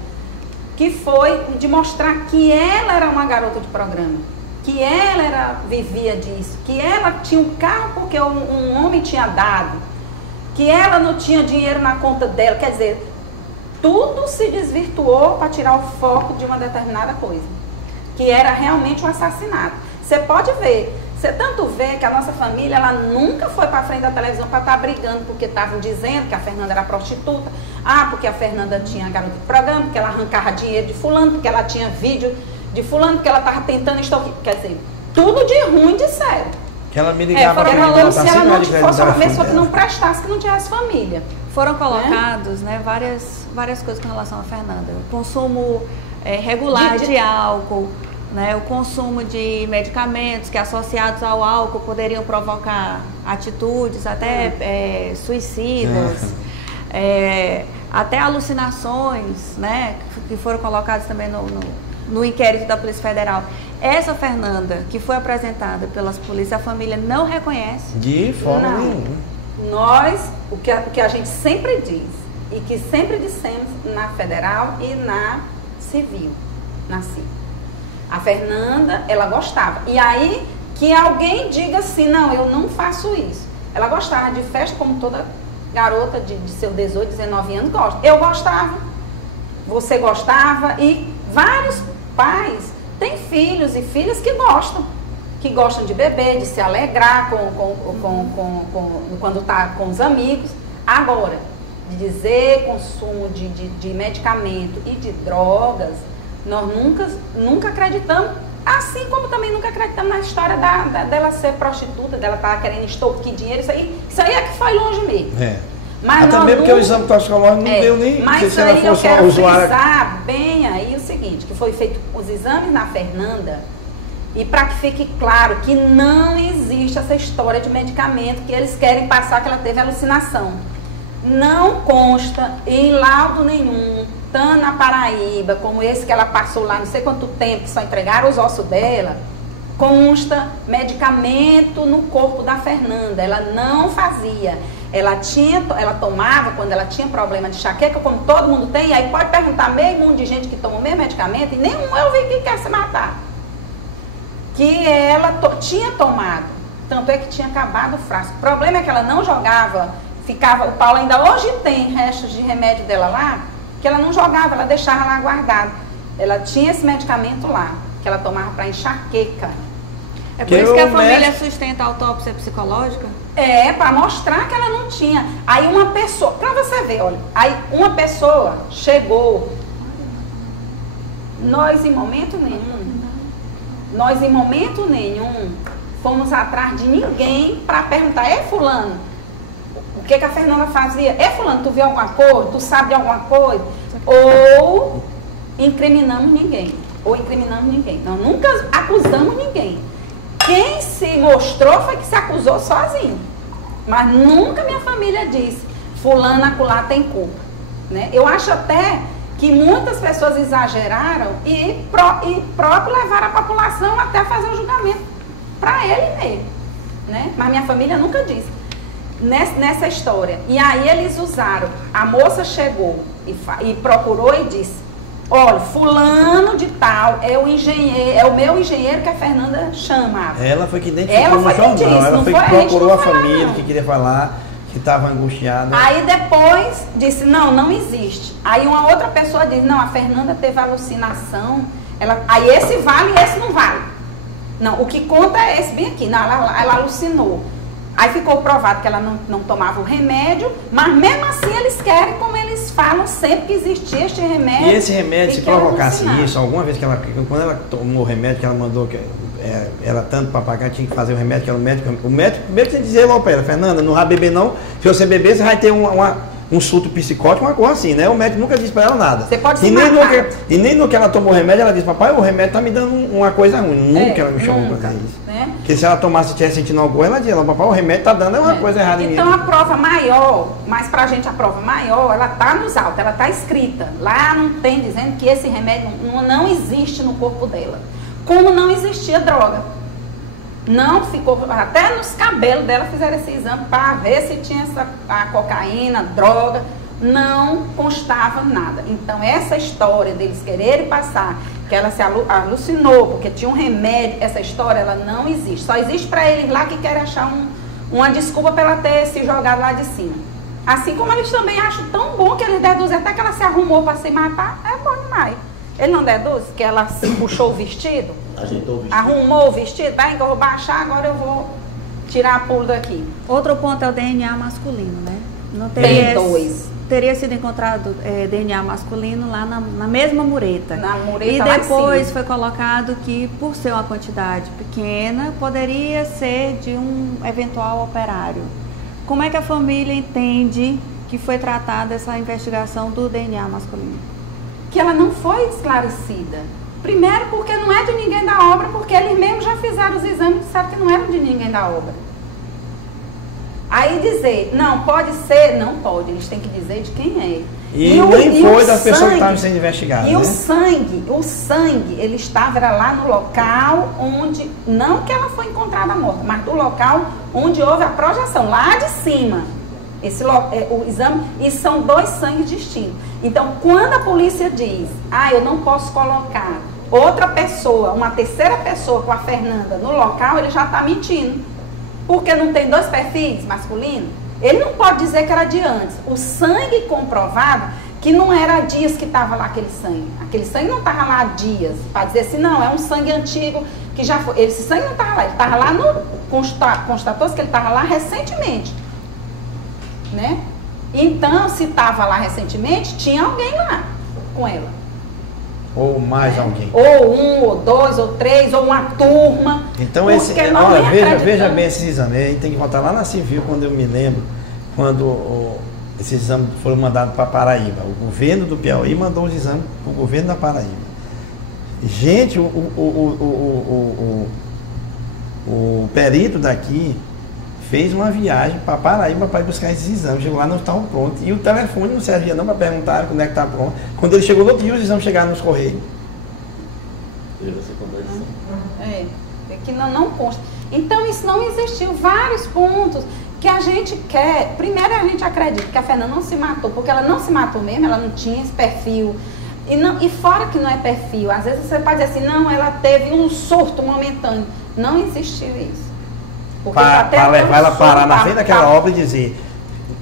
que foi de mostrar que ela era uma garota de programa, que ela vivia disso, que ela tinha um carro porque um homem tinha dado, que ela não tinha dinheiro na conta dela, quer dizer, tudo se desvirtuou para tirar o foco de uma determinada coisa, que era realmente um assassinato. Você pode ver, você tanto vê que a nossa família, ela nunca foi para frente da televisão para estar brigando, porque estavam dizendo que a Fernanda era prostituta, porque a Fernanda tinha garota de programa, porque ela arrancava dinheiro de fulano, porque ela tinha vídeo de fulano, porque ela estava tentando extorquir, quer dizer, tudo de ruim de sério. Que ela me ligava para ela se ela não fosse uma pessoa que não prestasse, que não tivesse família. Foram colocados, né, várias coisas com relação à Fernanda. O consumo regular de álcool, né, o consumo de medicamentos que associados ao álcool poderiam provocar atitudes até suicidas, até alucinações, né, que foram colocadas também no inquérito da Polícia Federal. Essa Fernanda, que foi apresentada pelas polícias, a família não reconhece? De forma nenhuma. Nós, o que a gente sempre diz, e que sempre dissemos na Federal e na Civil, na CIV, a Fernanda, ela gostava. E aí, que alguém diga assim, não, eu não faço isso. Ela gostava de festa, como toda garota de seus 18, 19 anos gosta. Eu gostava, você gostava, e vários pais têm filhos e filhas que gostam de beber, de se alegrar quando está com os amigos. Agora, de dizer consumo de medicamento e de drogas, nós nunca acreditamos, assim como também nunca acreditamos na história dela ser prostituta, dela estar querendo extorquir dinheiro, isso aí é que foi longe mesmo. Mas também porque o exame toxicológico não deu nem... Mas se ela aí eu fosse quero usuária... frisar bem aí o seguinte, que foi feito os exames na Fernanda, e para que fique claro que não existe essa história de medicamento que eles querem passar que ela teve alucinação. Não consta em laudo nenhum, tanto na Paraíba, como esse que ela passou lá não sei quanto tempo, que só entregaram os ossos dela, consta medicamento no corpo da Fernanda. Ela não fazia. Ela tomava quando ela tinha problema de enxaqueca, como todo mundo tem, e aí pode perguntar meio mundo de gente que toma o mesmo medicamento, e nenhum eu vi que quer se matar. Que ela tinha tomado, tanto é que tinha acabado o frasco. O problema é que ela não jogava, o Paulo ainda hoje tem restos de remédio dela lá, que ela não jogava, ela deixava lá guardado. Ela tinha esse medicamento lá, que ela tomava para enxaqueca. É por isso que a família sustenta a autópsia psicológica? Para mostrar que ela não tinha. Aí uma pessoa, para você ver, olha, aí uma pessoa chegou, nós em momento nenhum fomos atrás de ninguém para perguntar, fulano, o que a Fernanda fazia? Fulano, tu viu alguma coisa? Tu sabe de alguma coisa? Ou incriminamos ninguém. Nós nunca acusamos ninguém. Quem se mostrou foi que se acusou sozinho. Mas nunca minha família disse, fulano acolá tem culpa. Né? Eu acho até que muitas pessoas exageraram e próprio levaram a população até fazer um julgamento para ele mesmo. Né? Mas minha família nunca disse. Nessa história. E aí eles usaram, a moça chegou e procurou e disse, Olha, fulano de tal é o engenheiro, é o meu engenheiro que a Fernanda chamava. Ela foi que identificou Ela no foi que jornal, disse, ela não foi foi, que procurou a não foi lá, família não. que queria falar, que estava angustiada. Aí depois disse, não existe. Aí uma outra pessoa diz, não, a Fernanda teve alucinação, aí esse vale e esse não vale. Não, o que conta é esse bem aqui, não, ela alucinou. Aí ficou provado que ela não tomava o remédio, mas mesmo assim eles querem, como eles falam sempre, que existia este remédio. E esse remédio, se provocasse alucinar. isso, alguma vez que ela, quando ela tomou o remédio, que ela mandou, que era tanto para pagar, tinha que fazer o remédio, que era o médico primeiro tinha que dizer logo para ela, Fernanda, não vai beber não, se você beber, você vai ter um surto psicótico, uma coisa assim, né? O médico nunca disse para ela nada. Você pode se matar. E nem no que ela tomou o remédio, ela disse, papai, o remédio tá me dando uma coisa ruim. Nunca ela me chamou para isso. Né? Porque se ela tomasse, tivesse sentindo alguma coisa, ela dizia, papai, o remédio tá dando uma coisa errada em mim. Então a prova maior, mas pra gente a prova maior, ela tá nos autos, ela tá escrita. Lá não tem dizendo que esse remédio não existe no corpo dela. Como não existia droga. Não ficou, até nos cabelos dela fizeram esse exame para ver se tinha a cocaína, droga, não constava nada. Então essa história deles quererem passar que ela se alucinou porque tinha um remédio, essa história ela não existe. Só existe para eles lá que querem achar uma desculpa para ela ter se jogado lá de cima. Assim como eles também acham tão bom que eles deduzem até que ela se arrumou para se matar, é bom demais. Ele não deduz que ela se puxou o vestido? Ajeitou o vestido. Arrumou o vestido? Tá, então eu vou baixar, agora eu vou tirar a pulo daqui. Outro ponto é o DNA masculino, né? Não Tem dois. Teria sido encontrado DNA masculino lá na mesma mureta. Na mureta e lá em depois cima. foi colocado que, por ser uma quantidade pequena, poderia ser de um eventual operário. Como é que a família entende que foi tratada essa investigação do DNA masculino? Que ela não foi esclarecida. Primeiro porque não é de ninguém da obra, porque eles mesmos já fizeram os exames e disseram que não eram de ninguém da obra. Aí dizer, não, pode ser, não pode, eles têm que dizer de quem é. E nem foi das pessoas que estavam sendo investigadas. E né? o sangue, ele estava era lá no local onde, não que ela foi encontrada morta, mas do local onde houve a projeção, lá de cima. O exame, e são dois sangues distintos. Então, quando a polícia diz, eu não posso colocar outra pessoa, uma terceira pessoa com a Fernanda no local, ele já está mentindo. Porque não tem dois perfis masculinos, ele não pode dizer que era de antes. O sangue comprovado, que não era dias que estava lá aquele sangue. Aquele sangue não estava lá há dias. Para dizer assim, não, é um sangue antigo que já foi. Esse sangue não estava lá, ele estava lá constatou-se que ele estava lá recentemente. Né? Então, se estava lá recentemente, tinha alguém lá com ela. Ou mais alguém. Ou um, ou dois, ou três, ou uma turma. Então, veja bem esses exames. Aí tem que voltar lá na Civil, quando eu me lembro, quando esses exames foram mandados para Paraíba. O governo do Piauí mandou os exames para o governo da Paraíba. Gente, o perito daqui fez uma viagem para Paraíba para ir buscar esses exames. Chegou lá, não estavam prontos. E o telefone não servia não para perguntar quando é que está pronto. Quando ele chegou no outro dia, os exames chegaram nos correios. É que não consta. Então, isso não existiu. Vários pontos que a gente quer. Primeiro, a gente acredita que a Fernanda não se matou, porque ela não se matou mesmo, ela não tinha esse perfil. E fora que não é perfil, às vezes você pode dizer assim, não, ela teve um surto momentâneo. Não existiu isso. Para levar ela parar na frente daquela obra e dizer,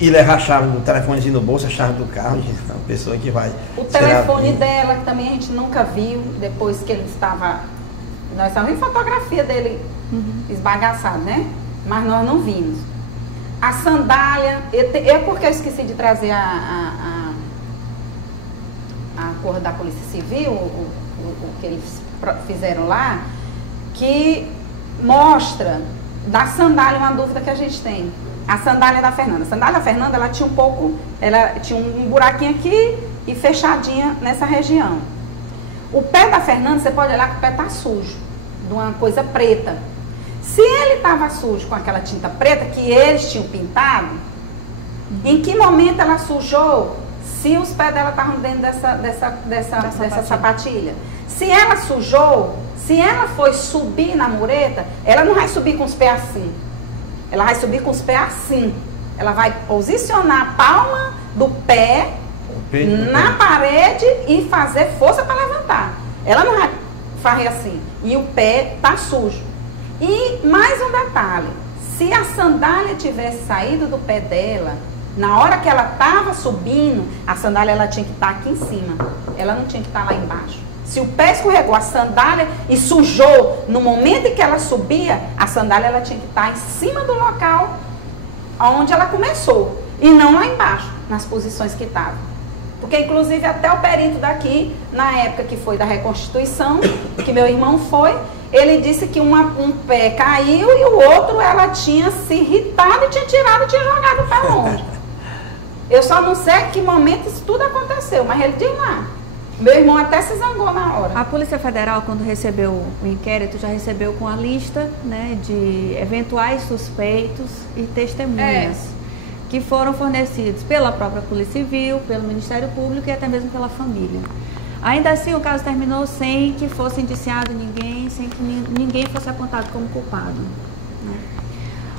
e levar a chave do telefonezinho no bolso, a chave do carro, uma pessoa que vai... O telefone dela, que também a gente nunca viu, depois que ele estava... Nós só vimos fotografia dele esbagaçado, né? Mas nós não vimos. A sandália, porque eu esqueci de trazer a cor da Polícia Civil, o que eles fizeram lá, que mostra... Da sandália, uma dúvida que a gente tem. A sandália da Fernanda. A sandália da Fernanda, ela tinha ela tinha um buraquinho aqui e fechadinha nessa região. O pé da Fernanda, você pode olhar que o pé tá sujo, de uma coisa preta. Se ele estava sujo com aquela tinta preta que eles tinham pintado, em que momento ela sujou? Se os pés dela estavam dentro dessa sapatilha. Se ela sujou, se ela foi subir na mureta, ela não vai subir com os pés assim. Ela vai subir com os pés assim. Ela vai posicionar a palma do pé na parede e fazer força para levantar. Ela não vai fazer assim. E o pé tá sujo. E mais um detalhe, se a sandália tivesse saído do pé dela, na hora que ela estava subindo, a sandália ela tinha que estar aqui em cima. Ela não tinha que estar lá embaixo. Se o pé escorregou a sandália e sujou no momento em que ela subia, a sandália ela tinha que estar em cima do local onde ela começou. E não lá embaixo, nas posições que estavam. Porque, inclusive, até o perito daqui, na época que foi da reconstituição, que meu irmão foi, ele disse que um pé caiu e o outro ela tinha se irritado e tinha tirado e tinha jogado o pé longe. Eu só não sei em que momento isso tudo aconteceu, mas ele diz lá. Meu irmão até se zangou na hora. A Polícia Federal, quando recebeu o inquérito, já recebeu com a lista, né, de eventuais suspeitos e testemunhas que foram fornecidos pela própria Polícia Civil, pelo Ministério Público e até mesmo pela família. Ainda assim, o caso terminou sem que fosse indiciado ninguém, sem que ninguém fosse apontado como culpado, né?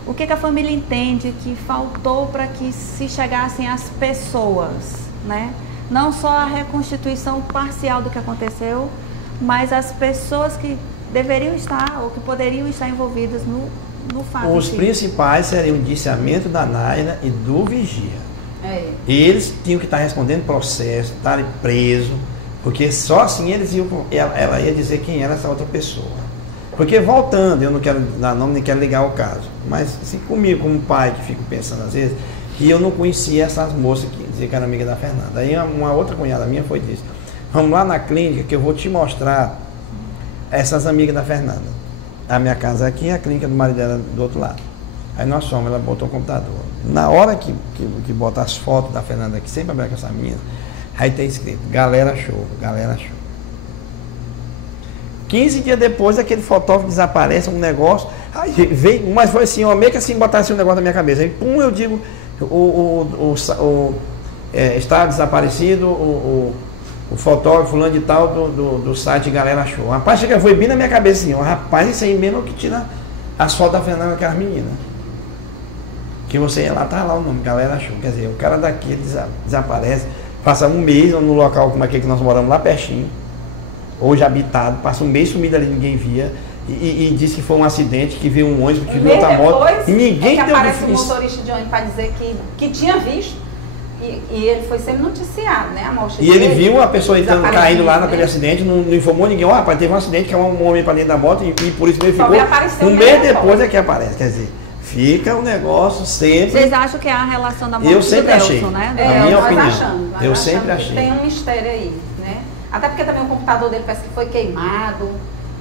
O que a família entende que faltou para que se chegassem as pessoas, né? Não só a reconstituição parcial do que aconteceu, mas as pessoas que deveriam estar ou que poderiam estar envolvidas no fato. Os principais seriam o indiciamento da Naira e do vigia. Eles tinham que estar respondendo processo, estarem presos, porque só assim ela ia dizer quem era essa outra pessoa. Porque voltando, eu não quero dar nome, nem quero ligar o caso, mas assim, comigo, como pai, que fico pensando às vezes, que eu não conhecia essas moças que diziam que era amiga da Fernanda. Aí uma outra cunhada minha foi disso: vamos lá na clínica que eu vou te mostrar essas amigas da Fernanda. A minha casa aqui, a clínica do marido dela do outro lado. Aí nós fomos, ela botou o computador. Na hora que bota as fotos da Fernanda aqui, sempre abre com essa menina, aí tem escrito: galera show, galera show. 15 dias depois, aquele fotógrafo desaparece, um negócio, aí veio, mas foi assim, ó, meio que assim, botasse um negócio na minha cabeça. Aí, pum, eu digo, está desaparecido o fotógrafo fulano de tal do site Galera Show. Rapaz, chega, foi bem na minha cabeça assim, ó, rapaz, isso aí mesmo que tira as fotos da Fernanda com aquelas meninas. Que você ia lá, tá lá o nome, Galera Show. Quer dizer, o cara daqui desaparece, passa um mês no local como aquele que nós moramos lá pertinho, hoje habitado, passa um mês sumido ali, ninguém via, e disse que foi um acidente, que veio um ônibus, que viu outra moto, e ninguém deu aparece um motorista de ônibus para dizer que tinha visto, e ele foi sempre noticiado, né, a morte dele. E ele viu a pessoa caindo lá naquele acidente, não informou ninguém: ó, rapaz, teve um acidente, que é um homem para dentro da moto, e por isso ele ficou, um mês depois é que aparece, quer dizer, fica um negócio sempre... Vocês acham que é a relação da morte eu sempre do achei, Delson, né? A minha opinião, eu sempre achei. Tem um mistério aí, né? Até porque também o computador dele parece que foi queimado,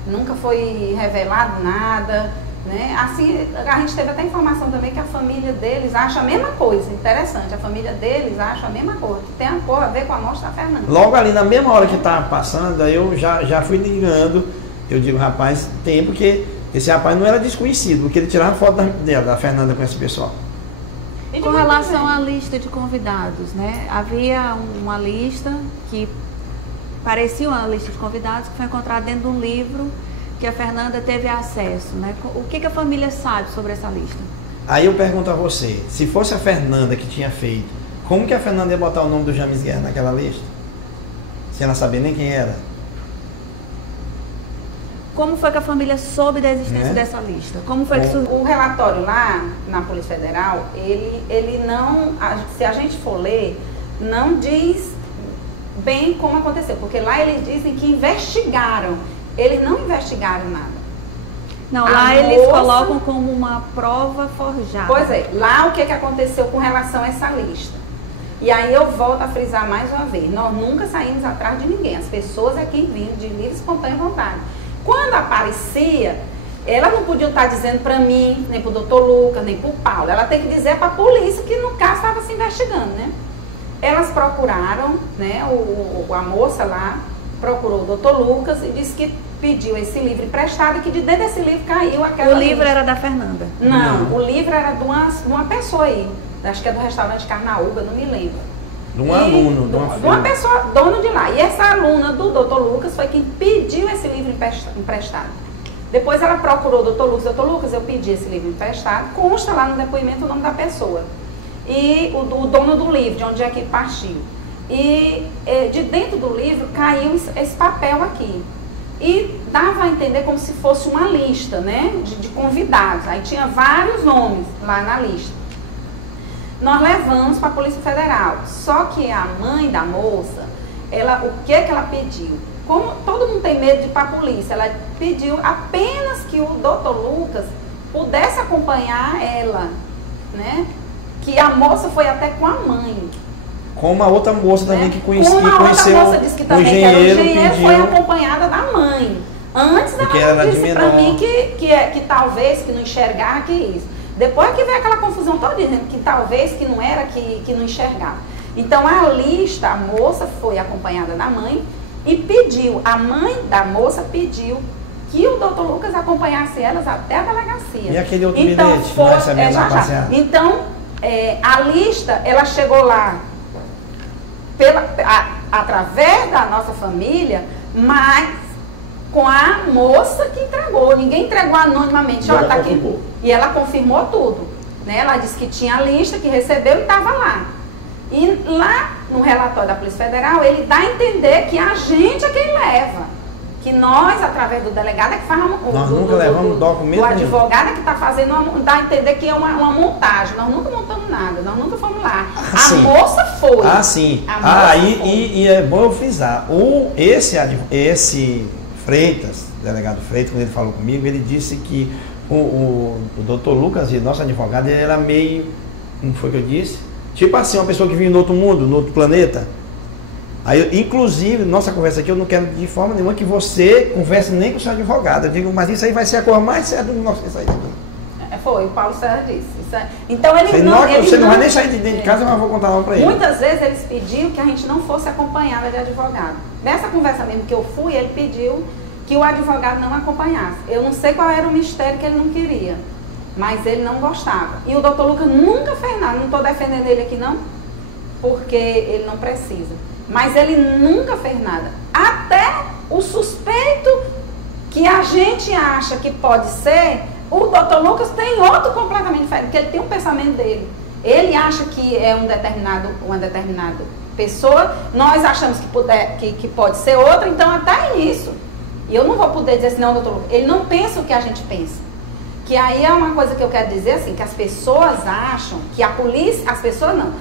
nunca foi revelado nada, né? Assim, a gente teve até informação também que a família deles acha a mesma coisa, interessante, a família deles acha a mesma coisa, que tem a ver com a morte da Fernanda. Logo ali, na mesma hora que estava passando, aí eu já fui ligando, eu digo: rapaz, tem, porque esse rapaz não era desconhecido, porque ele tirava foto da Fernanda com esse pessoal. Com relação à lista de convidados, né? Havia uma lista que parecia uma lista de convidados que foi encontrada dentro de um livro que a Fernanda teve acesso, né? O que a família sabe sobre essa lista? Aí eu pergunto a você, se fosse a Fernanda que tinha feito, como que a Fernanda ia botar o nome do James Guerra naquela lista? Sem ela saber nem quem era. Como foi que a família soube da existência dessa lista? Como foi que o relatório lá na Polícia Federal, ele não, se a gente for ler, não diz bem como aconteceu, porque lá eles dizem que investigaram. Eles não investigaram nada. Não, lá eles colocam como uma prova forjada. Pois é, lá o que aconteceu com relação a essa lista? E aí eu volto a frisar mais uma vez, nós nunca saímos atrás de ninguém, as pessoas aqui vinham de livre, espontânea vontade. Quando aparecia, elas não podiam estar dizendo para mim, nem para o doutor Lucas, nem para o Paulo, ela tem que dizer para a polícia que no caso estava se investigando, né? Elas procuraram, né, a moça lá procurou o doutor Lucas e disse que pediu esse livro emprestado e que de dentro desse livro caiu aquela... O livro era da Fernanda? Não, o livro era de uma pessoa aí, acho que é do restaurante Carnaúba, não me lembro. De um aluno, de uma pessoa, dono de lá. E essa aluna do doutor Lucas foi quem pediu esse livro emprestado. Depois ela procurou o doutor Lucas, eu pedi esse livro emprestado, consta lá no depoimento o nome da pessoa. E o dono do livro, de onde é que partiu. E de dentro do livro caiu esse papel aqui. E dava a entender como se fosse uma lista, né, de convidados. Aí tinha vários nomes lá na lista. Nós levamos para a Polícia Federal. Só que a mãe da moça, o que ela pediu? Como todo mundo tem medo de ir para a polícia, ela pediu apenas que o doutor Lucas pudesse acompanhar ela, né? Que a moça foi até com a mãe. Como a outra moça também, né? Que conheceu outra moça disse que também engenheiro, que era o engenheiro, foi acompanhada da mãe. Antes dela disse para mim que talvez, que não enxergava, que isso. Depois que veio aquela confusão toda, dizendo que talvez, que não era, que não enxergava. Então a lista, a moça foi acompanhada da mãe e pediu, a mãe da moça pediu que o doutor Lucas acompanhasse elas até a delegacia. E aquele outro bilhete que nós sabemos na passeada? Então, a lista, ela chegou lá através da nossa família, mas com a moça que entregou. Ninguém entregou anonimamente. Olha, tá aqui. E ela confirmou tudo. Né? Ela disse que tinha a lista, que recebeu e estava lá. E lá no relatório da Polícia Federal, ele dá a entender que a gente é quem leva. Que nós, através do delegado, é que faz nós nunca levamos documento. O advogado é que está fazendo, dá a entender que é uma montagem. Nós nunca montamos nada, nós nunca fomos lá. A moça foi. Ah, sim. E é bom eu frisar. Esse Freitas, delegado Freitas, quando ele falou comigo, ele disse que o doutor Lucas, nosso advogado, ele era meio, como foi que eu disse? Tipo assim, uma pessoa que vinha no outro mundo, no outro planeta. Aí, inclusive, nossa conversa aqui, eu não quero de forma nenhuma que você converse nem com o seu advogado. Eu digo, mas isso aí vai ser a coisa mais certa do nosso sair daqui. Foi, o Paulo Serra disse. Então, ele você não vai nem sair de dentro de casa, mas eu vou contar logo para ele. Muitas vezes eles pediam que a gente não fosse acompanhada de advogado. Nessa conversa mesmo que eu fui, ele pediu que o advogado não acompanhasse. Eu não sei qual era o mistério que ele não queria, mas ele não gostava. E o doutor Lucas nunca fez nada. Não estou defendendo ele aqui não, porque ele não precisa. Mas ele nunca fez nada. Até o suspeito que a gente acha que pode ser, o doutor Lucas tem outro completamente diferente, porque ele tem um pensamento dele. Ele acha que é uma determinada pessoa, nós achamos que pode ser outra, então até isso. E eu não vou poder dizer assim, não, doutor Lucas, ele não pensa o que a gente pensa. Que aí é uma coisa que eu quero dizer assim, que as pessoas acham que a polícia, as pessoas não,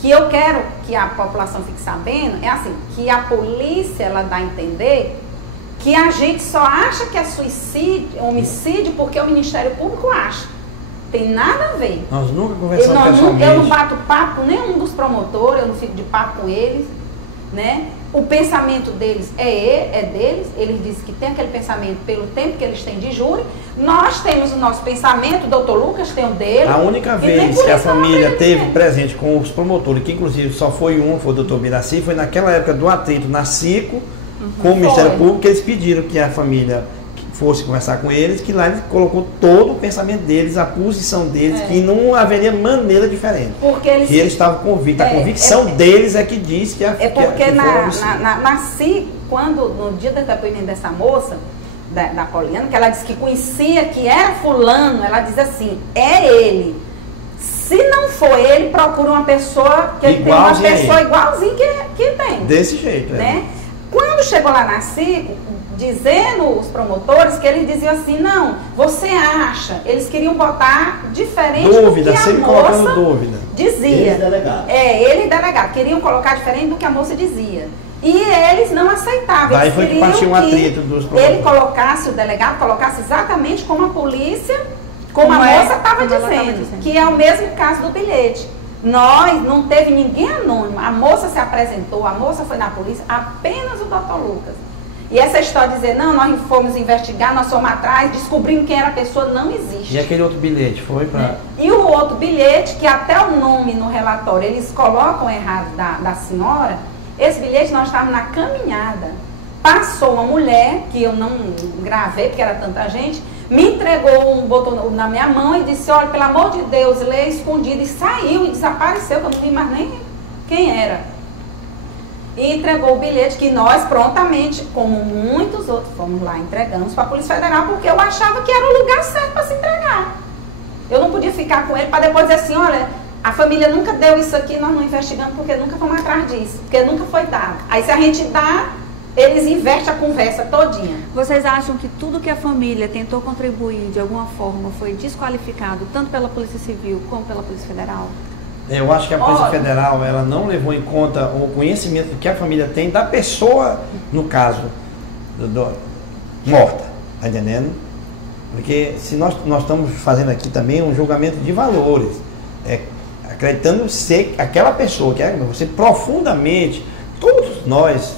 que eu quero que a população fique sabendo, é assim, que a polícia, ela dá a entender que a gente só acha que é homicídio porque o Ministério Público acha. Tem nada a ver. Nós nunca conversamos pessoalmente. Eu não bato papo com nenhum dos promotores, eu não fico de papo com eles, né? O pensamento deles é deles, eles dizem que tem aquele pensamento pelo tempo que eles têm de júri. Nós temos o nosso pensamento, o doutor Lucas tem o dele. A única vez que a família teve presente com os promotores, que inclusive só foi o doutor Miraci, foi naquela época do atrito na CICO, com o Ministério Público, que eles pediram que a família fosse conversar com eles, que lá ele colocou todo o pensamento deles, a posição deles, que não haveria maneira diferente. Porque eles estavam convictos. A convicção deles é que diz que na CICO, quando no dia do depoimento dessa moça, da Poliana, que ela disse que conhecia que era fulano, ela diz assim, é ele. Se não for ele, procura uma pessoa que ele tem uma pessoa igualzinha que tem. Desse jeito, né? Quando chegou lá na CICO, dizendo os promotores que eles diziam assim, não, você acha, eles queriam botar diferente dúvida, do que a sempre moça colocando dúvida. Dizia. Ele delegado, queriam colocar diferente do que a moça dizia. E eles não aceitavam. Daí foi que partiu um atrito dos promotores. Ele colocasse, o delegado colocasse exatamente como a polícia, como a moça estava dizendo, que é o mesmo caso do bilhete. Nós, não teve ninguém anônimo, a moça se apresentou, a moça foi na polícia, apenas o doutor Lucas. E essa história de dizer, não, nós fomos investigar, nós fomos atrás, descobrimos quem era a pessoa, não existe. E aquele outro bilhete foi para... E o outro bilhete, que até o nome no relatório, eles colocam errado da senhora, esse bilhete nós estávamos na caminhada. Passou uma mulher, que eu não gravei, porque era tanta gente, me entregou botou na minha mão e disse, olha, pelo amor de Deus, lê escondido, e saiu e desapareceu, que eu não vi mais nem quem era. E entregou o bilhete que nós prontamente, como muitos outros, fomos lá, entregamos para a Polícia Federal, porque eu achava que era o lugar certo para se entregar. Eu não podia ficar com ele para depois dizer assim, olha, a família nunca deu isso aqui, nós não investigamos porque nunca vamos atrás disso, porque nunca foi dado. Aí se a gente dá, eles investem a conversa todinha. Vocês acham que tudo que a família tentou contribuir de alguma forma foi desqualificado, tanto pela Polícia Civil como pela Polícia Federal? Eu acho que a Polícia Federal, ela não levou em conta o conhecimento que a família tem da pessoa, no caso, morta, tá entendendo? Porque se nós estamos fazendo aqui também um julgamento de valores, acreditando ser aquela pessoa, que você profundamente, todos nós,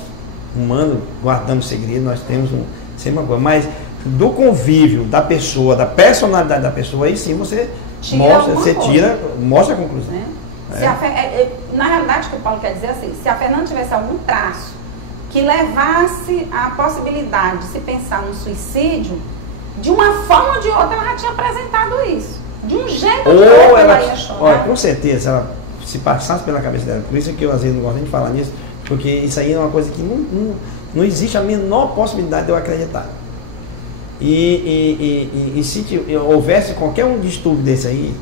humanos, guardamos segredo, nós temos sempre uma coisa, mas do convívio da pessoa, da personalidade da pessoa, aí sim você mostra a conclusão. Né? Na realidade, o que o Paulo quer dizer é assim, se a Fernanda tivesse algum traço que levasse à possibilidade de se pensar no suicídio, de uma forma ou de outra ela já tinha apresentado isso. De um jeito ou de outro ela ia chorar. Olha, com certeza, ela, se passasse pela cabeça dela, por isso que eu às vezes não gosto nem de falar nisso, porque isso aí é uma coisa que não existe a menor possibilidade de eu acreditar. E se houvesse qualquer um distúrbio desse aí,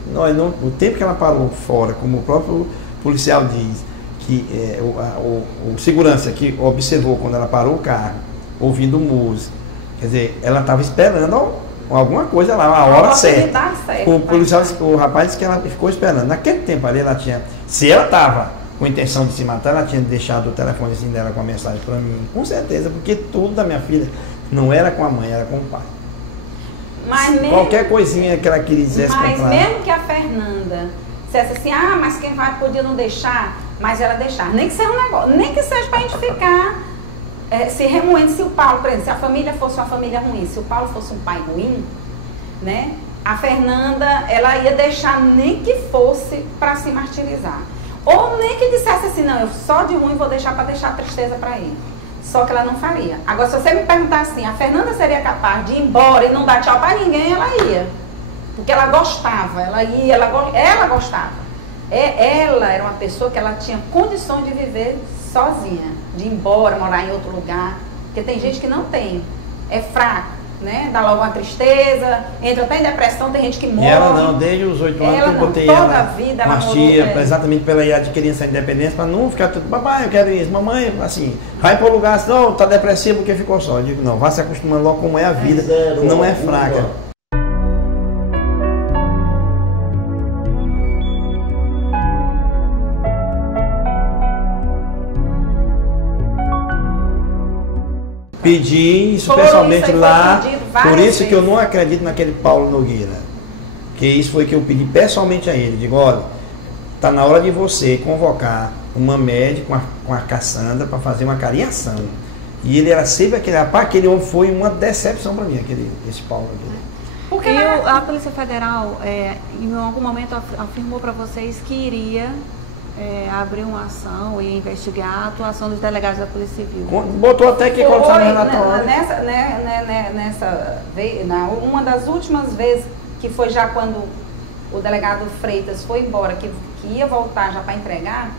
o tempo que ela parou fora, como o próprio policial diz, que o segurança que observou quando ela parou o carro, ouvindo música, quer dizer, ela estava esperando alguma coisa lá, a hora certa. O policial, o rapaz disse que ela ficou esperando. Naquele tempo ali, ela tinha, se ela estava com intenção de se matar, ela tinha deixado o telefone assim dela com a mensagem para mim, com certeza, porque tudo da minha filha não era com a mãe, era com o pai. Mas qualquer coisinha que ela quisesse comprar. Mas mesmo que a Fernanda dissesse assim, mas quem vai podia não deixar, mas ela deixar. Nem que seja um negócio, nem que seja para a gente ficar se remoendo. Se o Paulo, por exemplo, se a família fosse uma família ruim, se o Paulo fosse um pai ruim, né? A Fernanda, ela ia deixar nem que fosse para se martirizar. Ou nem que dissesse assim, não, eu só de ruim vou deixar para deixar a tristeza para ele. Só que ela não faria. Agora, se você me perguntar assim, a Fernanda seria capaz de ir embora e não dar tchau para ninguém, ela ia. Porque ela gostava, ela ia, ela gostava. Ela era uma pessoa que ela tinha condições de viver sozinha, de ir embora, morar em outro lugar. Porque tem gente que não tem, é fraco, né? Dá logo uma tristeza, entra até em depressão, tem gente que morre. E ela não, desde os 8 anos que eu botei ela com as tias, exatamente pela ir adquirindo essa independência, para não ficar tudo, papai, eu quero isso, mamãe, assim, vai para o lugar, assim, não, tá depressivo porque ficou só. Eu digo, não, vá se acostumando logo como é a vida, não é fraca. Pedi isso pessoalmente lá, por isso que eu não acredito naquele Paulo Nogueira, que isso foi que eu pedi pessoalmente a ele, digo, olha, está na hora de você convocar uma médica com a Cassandra para fazer uma cariação. E ele era sempre aquele homem foi uma decepção para mim, esse Paulo Nogueira. Porque a Polícia Federal, em algum momento, afirmou para vocês que iria abrir uma ação e investigar a atuação dos delegados da Polícia Civil. Botou até que colocar no relatório. Uma das últimas vezes, que foi já quando o delegado Freitas foi embora, que ia voltar já para entregar,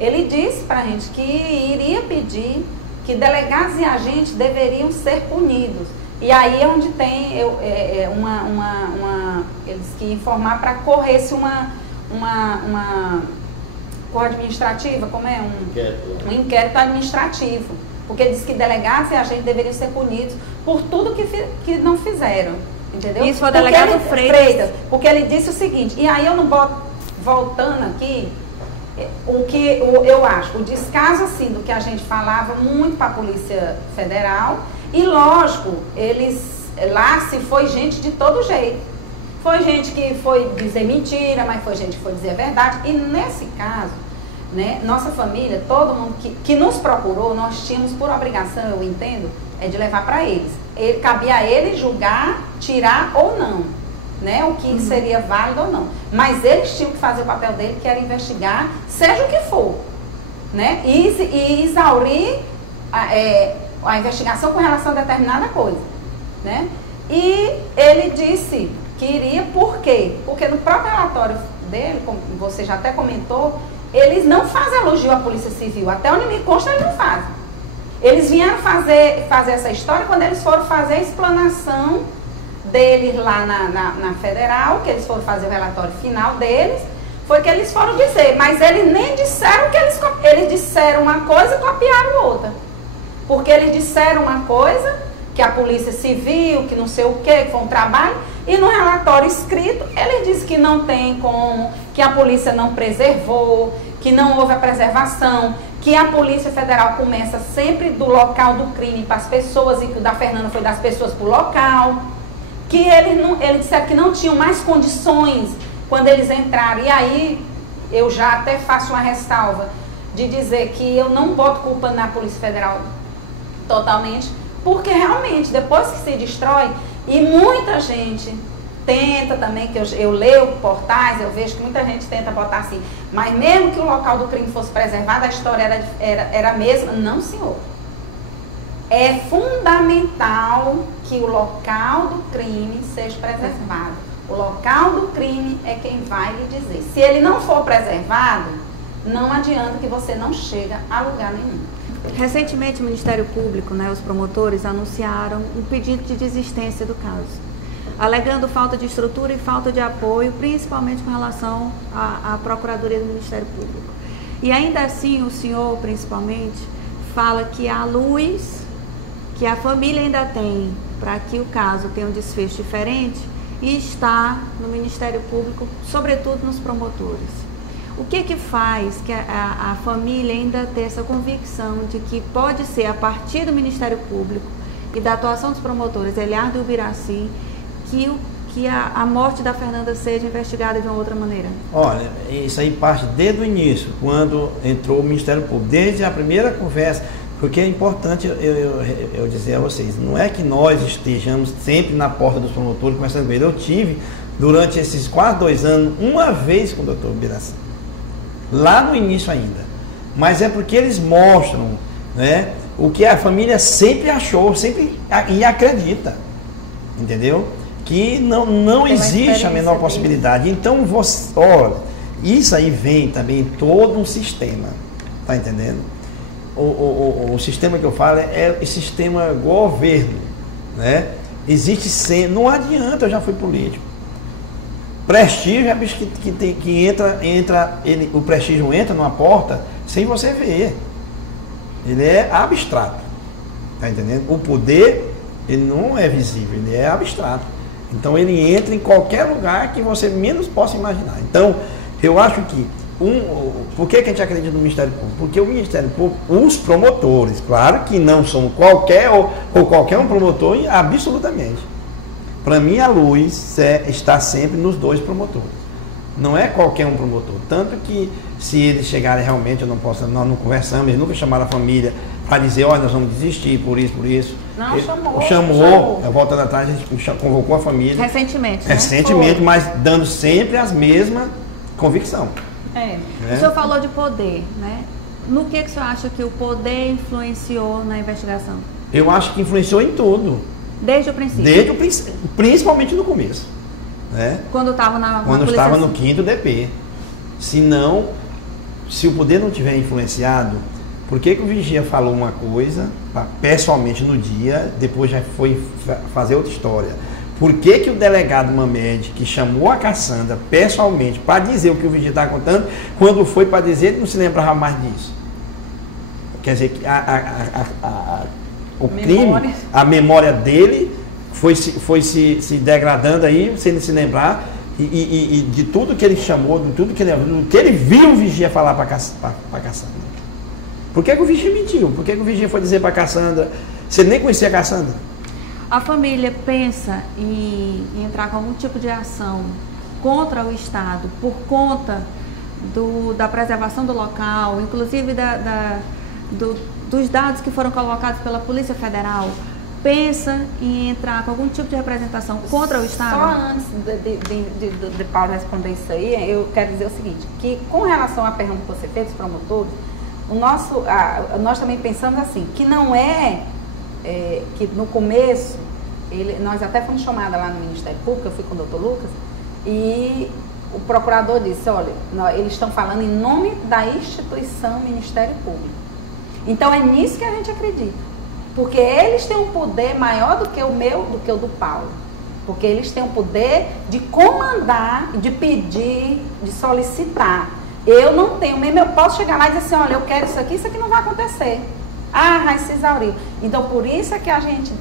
ele disse para a gente que iria pedir que delegados e agentes deveriam ser punidos. E aí é onde tem eles que informar para correr-se uma administrativa, como é? Um inquérito administrativo. Porque diz que delegados e agentes deveriam ser punidos por tudo que não fizeram. Entendeu? Isso foi o delegado Freitas. Porque ele disse o seguinte, e aí eu não boto, voltando aqui, o que eu acho, o descaso assim do que a gente falava muito para a Polícia Federal, e lógico, lá se foi gente de todo jeito. Foi gente que foi dizer mentira, mas foi gente que foi dizer a verdade. E nesse caso, né, nossa família, todo mundo que nos procurou, nós tínhamos por obrigação, eu entendo, de levar para eles. Cabia a eles julgar, tirar ou não, né, o que seria válido ou não. Mas eles tinham que fazer o papel dele, que era investigar, seja o que for, né, e exaurir a investigação com relação a determinada coisa, né. E ele disse que iria, por quê? Porque no próprio relatório dele, como você já até comentou, eles não fazem elogio à Polícia Civil. Até onde me consta, eles não fazem. Eles vieram fazer essa história quando eles foram fazer a explanação deles lá na Federal, que eles foram fazer o relatório final deles, foi que eles foram dizer, mas eles nem disseram que eles disseram uma coisa e copiaram outra. Porque eles disseram uma coisa, que a polícia civil, que não sei o quê, que foi um trabalho, e no relatório escrito, eles dizem que não tem como, que a polícia não preservou, que não houve a preservação, que a Polícia Federal começa sempre do local do crime para as pessoas, e que o da Fernanda foi das pessoas para o local, que eles disseram que não tinham mais condições quando eles entraram. E aí, eu já até faço uma ressalva de dizer que eu não boto culpa na Polícia Federal totalmente, porque realmente, depois que se destrói, e muita gente tenta também, que eu leio portais, eu vejo que muita gente tenta botar assim, mas mesmo que o local do crime fosse preservado, a história era a mesma. Não, senhor. É fundamental que o local do crime seja preservado. O local do crime é quem vai lhe dizer. Se ele não for preservado, não adianta que você não chega a lugar nenhum. Recentemente, o Ministério Público, os promotores, anunciaram um pedido de desistência do caso, alegando falta de estrutura e falta de apoio, principalmente com relação à Procuradoria do Ministério Público. E ainda assim, o senhor, principalmente, fala que a luz que a família ainda tem para que o caso tenha um desfecho diferente e está no Ministério Público, sobretudo nos promotores. O que faz que a família ainda tenha essa convicção de que pode ser a partir do Ministério Público e da atuação dos promotores Eliardo e Ubiraci que a morte da Fernanda seja investigada de uma outra maneira? Olha, isso aí parte desde o início, quando entrou o Ministério Público, desde a primeira conversa, porque é importante eu dizer a vocês, não é que nós estejamos sempre na porta dos promotores conversando com ele. Eu tive, durante esses quase 2 anos, uma vez com o doutor Ubiraci, lá no início ainda, mas é porque eles mostram, o que a família sempre achou, sempre e acredita, entendeu? Que não existe a menor possibilidade. Então, olha, isso aí vem também todo um sistema, tá entendendo? O sistema que eu falo é o sistema governo, Existe sempre, não adianta, eu já fui político. Prestígio é bicho que entra o prestígio entra numa porta sem você ver. Ele é abstrato, tá entendendo? O poder, ele não é visível, ele é abstrato. Então ele entra em qualquer lugar que você menos possa imaginar. Então, eu acho que por que a gente acredita no Ministério Público? Porque o Ministério Público, os promotores, claro que não são qualquer um promotor, absolutamente. Para mim, a luz está sempre nos 2 promotores. Não é qualquer um promotor. Tanto que, se eles chegarem realmente, nós não conversamos, eles nunca chamaram a família para dizer, olha, nós vamos desistir por isso. Não, ele chamou. Voltando atrás, a gente convocou a família. Recentemente, Recentemente, mas dando sempre as mesmas convicções. O senhor falou de poder, No que o senhor acha que o poder influenciou na investigação? Eu acho que influenciou em tudo. Desde o princípio? Principalmente no começo. Quando estava no 5º DP. Se o poder não tiver influenciado, por que o vigia falou uma coisa, pessoalmente no dia, depois já foi fazer outra história? Por que o delegado Mamed, que chamou a Cassandra pessoalmente para dizer o que o vigia está contando, quando foi para dizer, ele não se lembrava mais disso? Quer dizer, que o crime, a memória dele foi se degradando aí, sem ele se lembrar, e de tudo que ele chamou, de tudo que ele viu o vigia falar para Cassandra. Por que o vigia mentiu? Por que o vigia foi dizer para Cassandra? Você nem conhecia a Cassandra? A família pensa em entrar com algum tipo de ação contra o Estado por conta da preservação do local, inclusive dos dados que foram colocados pela Polícia Federal? Pensa em entrar com algum tipo de representação contra o Estado? Só antes de Paulo responder isso aí, eu quero dizer o seguinte, que com relação à pergunta que você fez dos promotores, nós também pensamos assim, que não que no começo, nós até fomos chamadas lá no Ministério Público, eu fui com o doutor Lucas, e o procurador disse, olha, eles estão falando em nome da instituição Ministério Público. Então é nisso que a gente acredita, porque eles têm um poder maior do que o meu, do que o do Paulo. porque eles têm o poder de comandar, de pedir, de solicitar. Eu não tenho mesmo, eu posso chegar lá e dizer assim, olha, eu quero isso aqui não vai acontecer. Ah, mas se exauriu. Então, por isso é que a gente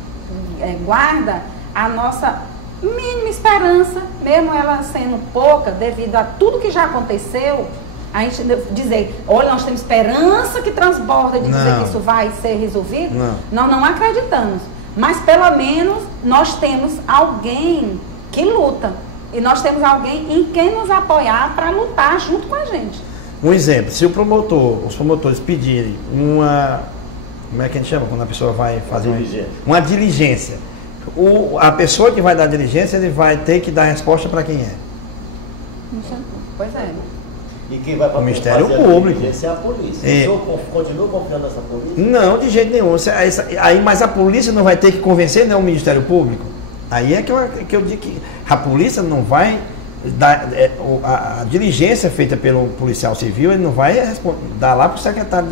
guarda a nossa mínima esperança, mesmo ela sendo pouca, devido a tudo que já aconteceu, a gente dizer, olha, nós temos esperança que transborda de dizer que isso vai ser resolvido. Nós não acreditamos. Mas, pelo menos, nós temos alguém que luta. E nós temos alguém em quem nos apoiar para lutar junto com a gente. Um exemplo, se os promotores pedirem uma... Como é que a gente chama quando a pessoa vai fazer uma diligência? A pessoa que vai dar a diligência, ele vai ter que dar resposta para quem é? Pois é. E quem vai o Ministério Público. É a polícia. O senhor continua confiando nessa polícia? Não, de jeito nenhum. Mas a polícia não vai ter que convencer, não, o Ministério Público? Aí é que eu digo que a polícia não vai dar... A diligência feita pelo policial civil, ele não vai dar lá para o secretário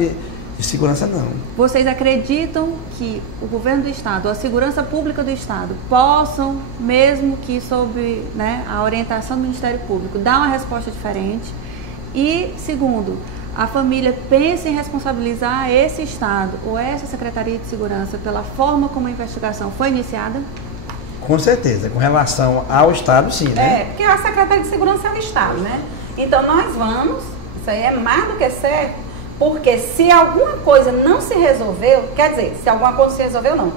de segurança, não. Vocês acreditam que o governo do Estado, a segurança pública do Estado, possam, mesmo que sob a orientação do Ministério Público, dar uma resposta diferente? E, segundo, a família pensa em responsabilizar esse Estado ou essa Secretaria de Segurança pela forma como a investigação foi iniciada? Com certeza, com relação ao Estado, sim, né? Porque a Secretaria de Segurança é o Estado, né? Então, nós vamos, isso aí é mais do que certo, porque se alguma coisa não se resolveu, quer dizer, se alguma coisa se resolveu, não.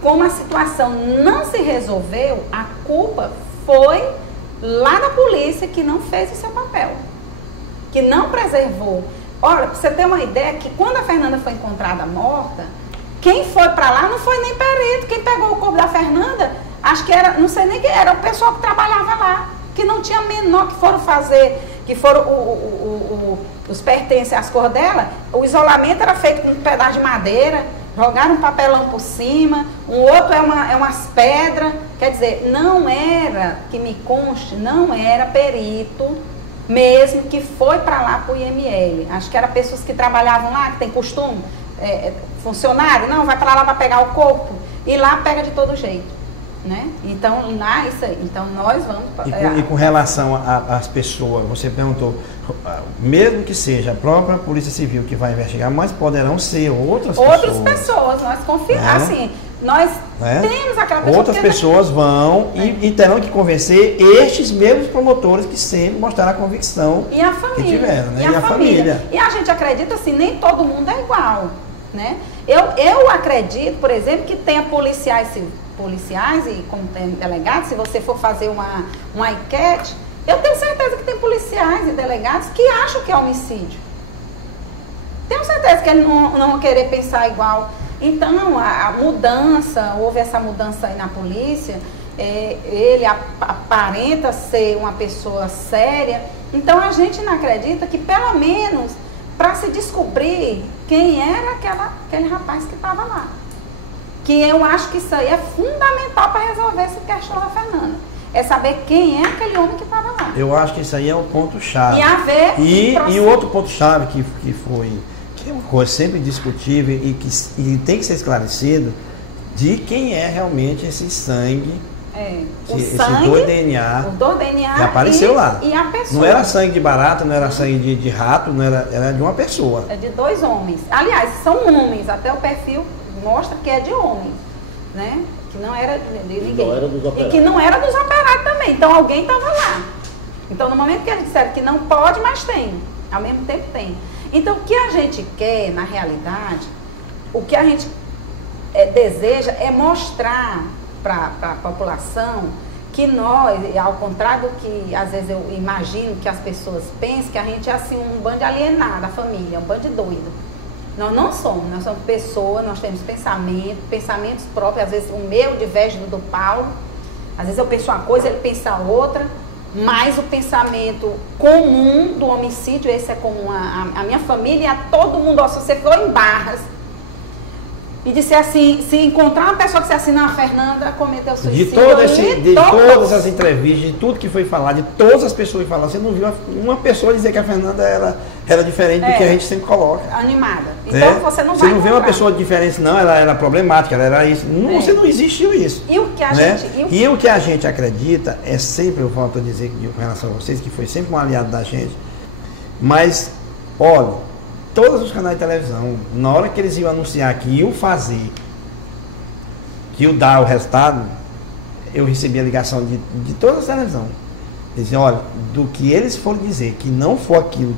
Como a situação não se resolveu, a culpa foi lá da polícia que não fez o seu papel, que não preservou. Olha, para você ter uma ideia, que quando a Fernanda foi encontrada morta, quem foi para lá não foi nem perito, quem pegou o corpo da Fernanda, acho que era, não sei nem quem era, o pessoal que trabalhava lá, que não tinha menor, que foram fazer, que foram os pertences às cores dela, o isolamento era feito com um pedaço de madeira, jogaram um papelão por cima, um outro é umas pedras, quer dizer, não era, que me conste, não era perito mesmo que foi para lá para o IML. Acho que eram pessoas que trabalhavam lá, que tem costume, funcionário, não, vai para lá para pegar o corpo, e lá pega de todo jeito. Né? Então, lá, isso aí. Então, nós vamos... E com relação às pessoas, você perguntou, mesmo que seja a própria Polícia Civil que vai investigar, mas poderão ser outras pessoas, nós confiamos, assim, nós temos aquela pessoa... Outras pessoas vão e terão que convencer estes mesmos promotores que sempre mostraram a convicção e a família, que tiveram, né? E a família. E a gente acredita assim, nem todo mundo é igual, né? Eu acredito, por exemplo, que tenha policiais e como tem delegados, se você for fazer uma enquete, eu tenho certeza que tem policiais e delegados que acham que é homicídio. Tenho certeza que eles não vão querer pensar igual. Então, a mudança, houve essa mudança aí na polícia, ele aparenta ser uma pessoa séria, então a gente não acredita que pelo menos para se descobrir quem era aquele rapaz que estava lá. Que eu acho que isso aí é fundamental para resolver essa questão da Fernanda. É saber quem é aquele homem que estava lá. Eu acho que isso aí é o ponto-chave. E haver e o outro ponto-chave que é uma coisa sempre discutível e que tem que ser esclarecido, de quem é realmente esse sangue, esse dois DNA, que apareceu lá. E a pessoa. Não era sangue de barata, não era sangue de rato, não era de uma pessoa. É de dois homens. Aliás, são homens, até o perfil mostra que é de homem, né? Que não era de ninguém. E que não era dos operários também. Então alguém estava lá. Então no momento que eles disseram que não pode, mas tem. Ao mesmo tempo tem. Então o que a gente quer, na realidade, o que a gente deseja é mostrar para a população que nós, ao contrário do que às vezes eu imagino que as pessoas pensam, que a gente é assim um bando de alienado, a família, um bando de doido. Nós não somos, nós somos pessoas, nós temos pensamentos próprios, às vezes o meu diverge do Paulo, às vezes eu penso uma coisa, ele pensa outra, mas o pensamento comum do homicídio, esse é comum a minha família e a todo mundo. Se você for em Barras, E disser assim, se encontrar uma pessoa que se assina, a Fernanda cometeu suicídio. De todas as entrevistas, de tudo que foi falado, de todas as pessoas que falaram, você não viu uma pessoa dizer que a Fernanda era diferente do que a gente sempre coloca. Animada. Então você não vai Você não vê uma pessoa diferente, não, ela era problemática, ela era isso. Não, você não existiu isso. E o que a gente... E o que a gente acredita é sempre, eu volto a dizer com relação a vocês, que foi sempre um aliado da gente, mas, olha, todos os canais de televisão, na hora que eles iam anunciar que iam fazer, que iam dar o resultado, eu recebi a ligação de todas as televisões. Eles diziam, olha, do que eles foram dizer, que não foi aquilo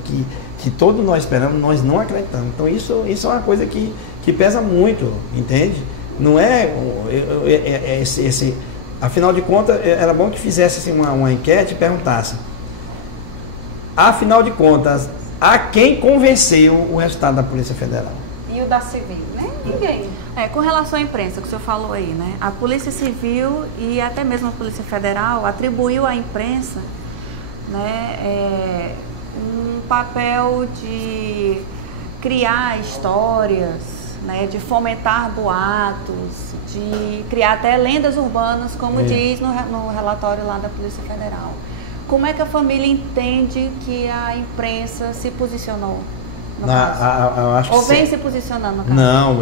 que todos nós esperamos, nós não acreditamos. Então isso é uma coisa que pesa muito, entende? Não é afinal de contas, era bom que fizesse assim, uma enquete e perguntasse, afinal de contas, a quem convenceu o resultado da Polícia Federal? E o da Civil? Nem ninguém. Com relação à imprensa, que o senhor falou aí, né? A Polícia Civil e até mesmo a Polícia Federal atribuiu à imprensa, né, um papel de criar histórias, né, de fomentar boatos, de criar até lendas urbanas, como diz no relatório lá da Polícia Federal. Como é que a família entende que a imprensa se posicionou no caso? Ou vem se posicionando no caso? Não,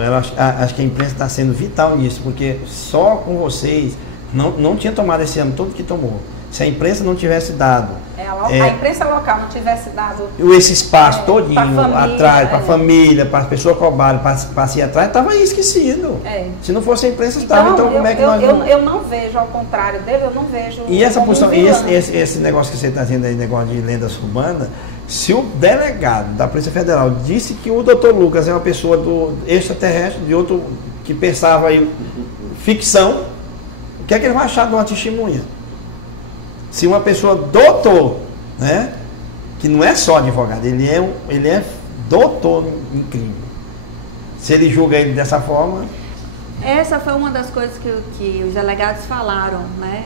acho que a imprensa está sendo vital nisso, porque só com vocês não tinha tomado esse ano todo que tomou. Se a imprensa não tivesse dado... a imprensa local não tivesse dado... Esse espaço todinho atrás, para a família, para as pessoas cobrarem, para ir atrás, estava aí esquecido. Se não fosse a imprensa, estava. Então como é que nós... Eu não vejo, ao contrário dele, eu não vejo... E essa posição, esse negócio que você está dizendo aí, negócio de lendas urbanas, se o delegado da Polícia Federal disse que o Dr. Lucas é uma pessoa do extraterrestre, de outro que pensava em ficção, o que é que ele vai achar de uma testemunha? Se uma pessoa doutor, né, que não é só advogado, ele é doutor em crime. Se ele julga ele dessa forma... Essa foi uma das coisas que os delegados falaram, né,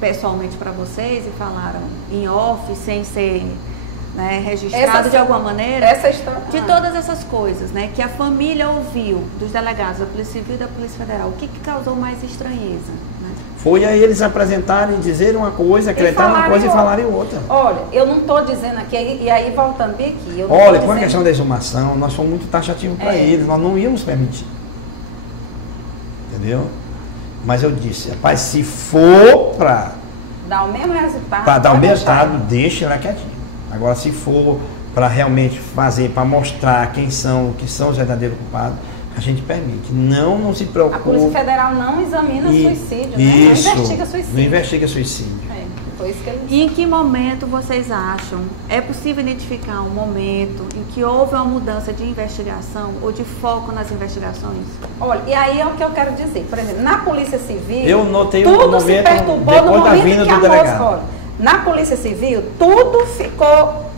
pessoalmente para vocês, e falaram em off, sem ser, né, registrado de alguma maneira, de todas essas coisas, né, que a família ouviu dos delegados da Polícia Civil e da Polícia Federal. O que causou mais estranheza? Foi aí eles apresentarem, dizerem uma coisa, acreditarem uma coisa e falarem outra. Olha, eu não estou dizendo aqui, e aí voltando bem aqui... Olha, com a questão da exumação, nós fomos muito taxativos para eles, nós não íamos permitir. Entendeu? Mas eu disse, rapaz, se for para... dar o mesmo resultado... Para dar o mesmo resultado, deixa ela quietinho. Agora, se for para realmente fazer, para mostrar quem são os verdadeiros culpados, a gente permite. Não se preocupe. A Polícia Federal não examina suicídio, né? Não investiga suicídio. Não investiga suicídio. Foi isso que ele disse. E em que momento vocês acham, é possível identificar um momento em que houve uma mudança de investigação ou de foco nas investigações? Olha, e aí é o que eu quero dizer. Por exemplo, na Polícia Civil, eu notei tudo se perturbou no momento em que a moça... Na Polícia Civil, tudo ficou...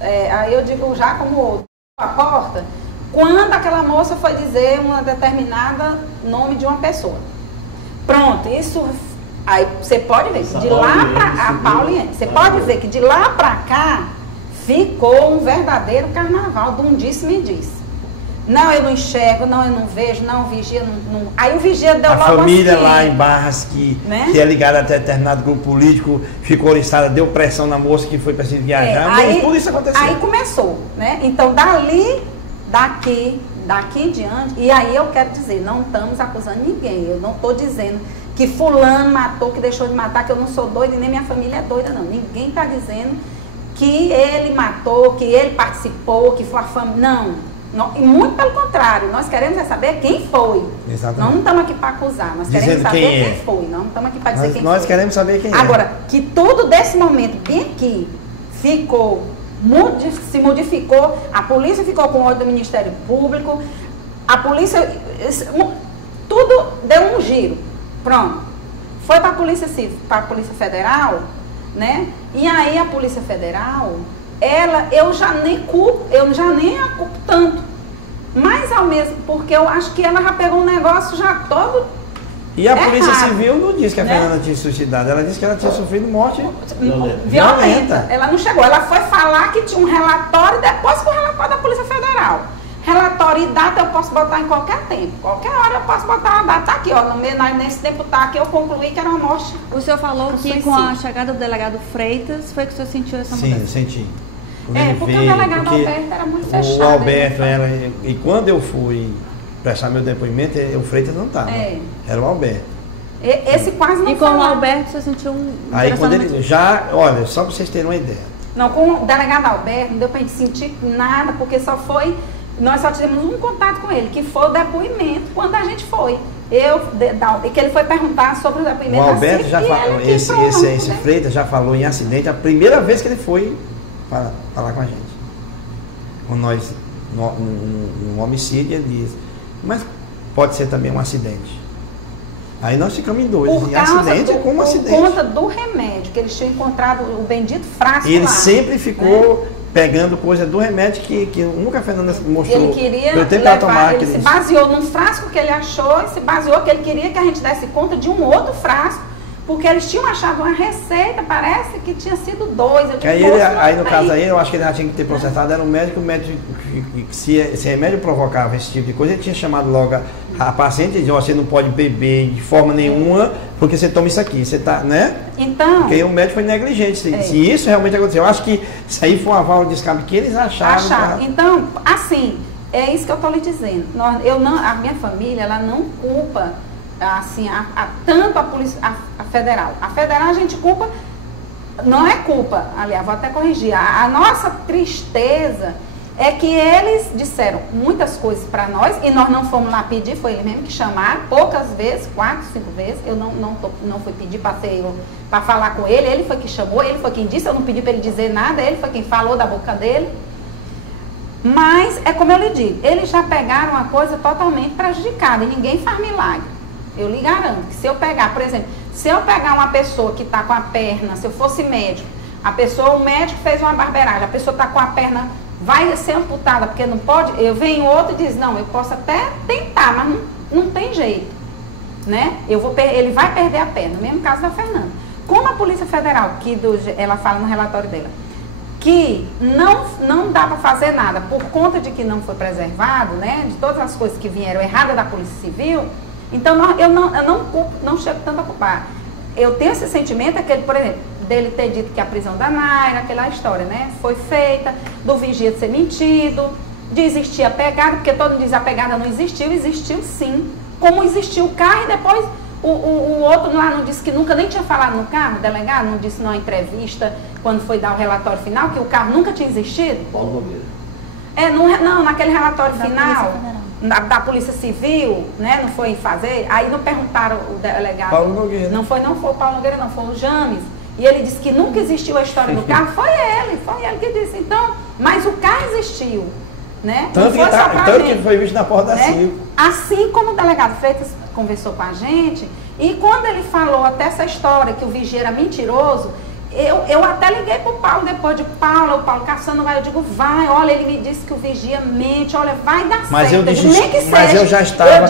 aí eu digo já como outro, a porta... Quando aquela moça foi dizer uma determinada nome de uma pessoa. Pronto, isso... Aí você pode ver que de lá para... A Pauliane, você pode ver que de lá para cá ficou um verdadeiro carnaval de um disse-me-disse. Não, eu não enxergo, não, eu não vejo, não, o vigia não... Aí o vigia deu logo a família assim, lá em Barras, que é ligada a determinado grupo político, ficou oriçada, deu pressão na moça que foi para se viajar, tudo isso aconteceu. Aí começou, né? Então, daqui em diante, e aí eu quero dizer, não estamos acusando ninguém, eu não estou dizendo que fulano matou, que deixou de matar, que eu não sou doida e nem minha família é doida, não. Ninguém está dizendo que ele matou, que ele participou, que foi a família, não. E muito pelo contrário, nós queremos saber quem foi. Exatamente. Nós não estamos aqui para acusar, nós queremos saber quem foi, nós não estamos aqui para dizer quem foi. Nós queremos saber quem é. Agora, que tudo desse momento bem aqui ficou... se modificou, a polícia ficou com ódio do Ministério Público, a polícia, tudo deu um giro, pronto, foi para a Polícia Civil, para a Polícia Federal, né? E aí a Polícia Federal, eu já nem a culpo tanto, mas ao mesmo, porque eu acho que ela já pegou um negócio já todo. E a Polícia Civil não disse que a Fernanda tinha suicidado, ela disse que ela tinha sofrido morte violenta. Ela não chegou, ela foi falar que tinha um relatório depois com o relatório da Polícia Federal. Relatório e data eu posso botar em qualquer tempo. Qualquer hora eu posso botar a data. Tá aqui, ó. Nesse tempo tá aqui, eu concluí que era uma morte. O senhor falou que com a chegada do delegado Freitas foi que o senhor sentiu essa mudança? Sim, senti. Porque o delegado Alberto era muito fechado. O Alberto era... E quando eu fui prestar meu depoimento, o Freitas não estava. Era o Alberto. Esse quase não E com o Alberto você sentiu Aí quando ele... Olha, só para vocês terem uma ideia. Não, com o delegado Alberto não deu para a gente sentir nada, porque nós só tivemos um contato com ele, que foi o depoimento quando a gente foi. Que ele foi perguntar sobre o depoimento. O Alberto já falou, esse Freitas já falou em acidente a primeira vez que ele foi falar com a gente. Com nós, um homicídio, ele diz, mas pode ser também um acidente. Aí nós ficamos em dois, em acidente é como acidente. Por conta do remédio, que eles tinham encontrado o bendito frasco. E ele sempre ficou pegando coisa do remédio que nunca a Fernanda mostrou. Ele queria ele se baseou num frasco que ele achou e se baseou que ele queria que a gente desse conta de um outro frasco, porque eles tinham achado uma receita, parece que tinha sido 2. Aí no caso aí, eu acho que ele já tinha que ter processado, era um médico, se esse remédio provocava esse tipo de coisa, ele tinha chamado logo a paciente e disse, você não pode beber de forma nenhuma, porque você toma isso aqui, você tá, né? Então... Porque o médico foi negligente, se isso realmente aconteceu. Eu acho que isso aí foi uma válvula de escape que eles acharam. Então, assim, é isso que eu estou lhe dizendo. A minha família, ela não culpa, assim, tanto a polícia, a federal. A federal a gente culpa, não é culpa, aliás, vou até corrigir. A nossa tristeza é que eles disseram muitas coisas para nós e nós não fomos lá pedir, foi ele mesmo que chamaram, poucas vezes, 4, 5 vezes, eu não fui pedir para falar com ele foi que chamou, ele foi quem disse, eu não pedi para ele dizer nada, ele foi quem falou da boca dele. Mas, é como eu lhe digo, eles já pegaram uma coisa totalmente prejudicada e ninguém faz milagre. Eu lhe garanto que se eu pegar, por exemplo, se eu pegar uma pessoa que está com a perna, se eu fosse médico, o médico fez uma barbeiragem, a pessoa está com a perna, vai ser amputada, porque não pode, eu venho outro e diz, não, eu posso até tentar, mas não tem jeito, né? Ele vai perder a perna, no mesmo caso da Fernanda. Como a Polícia Federal, ela fala no relatório dela, que não dá para fazer nada por conta de que não foi preservado, né, de todas as coisas que vieram erradas da Polícia Civil, então eu não chego tanto a culpar. Eu tenho esse sentimento, por exemplo, dele ter dito que a prisão da Naira, aquela história, né, foi feita, do vigia de ser mentido, de existir a pegada, porque todo mundo diz a pegada não existiu sim, como existiu o carro e depois o outro lá não disse que nunca nem tinha falado no carro, o delegado não disse numa entrevista, quando foi dar o relatório final, que o carro nunca tinha existido? Paulo Nogueira. Não, naquele relatório final da Polícia Civil, né, não foi fazer, aí não perguntaram o delegado. Paulo Nogueira. Não foi o Paulo Nogueira, não, foi o James. E ele disse que nunca existiu a história do carro, foi ele que disse. Então, mas o carro existiu, né? Tanto que foi visto na porta da CIL. Assim como o delegado Freitas conversou com a gente, e quando ele falou até essa história que o vigia era mentiroso, eu até liguei pro Paulo depois de o Paulo caçando, eu digo, vai, olha, ele me disse que o vigia mente, olha, vai dar mas certo. Eu já estava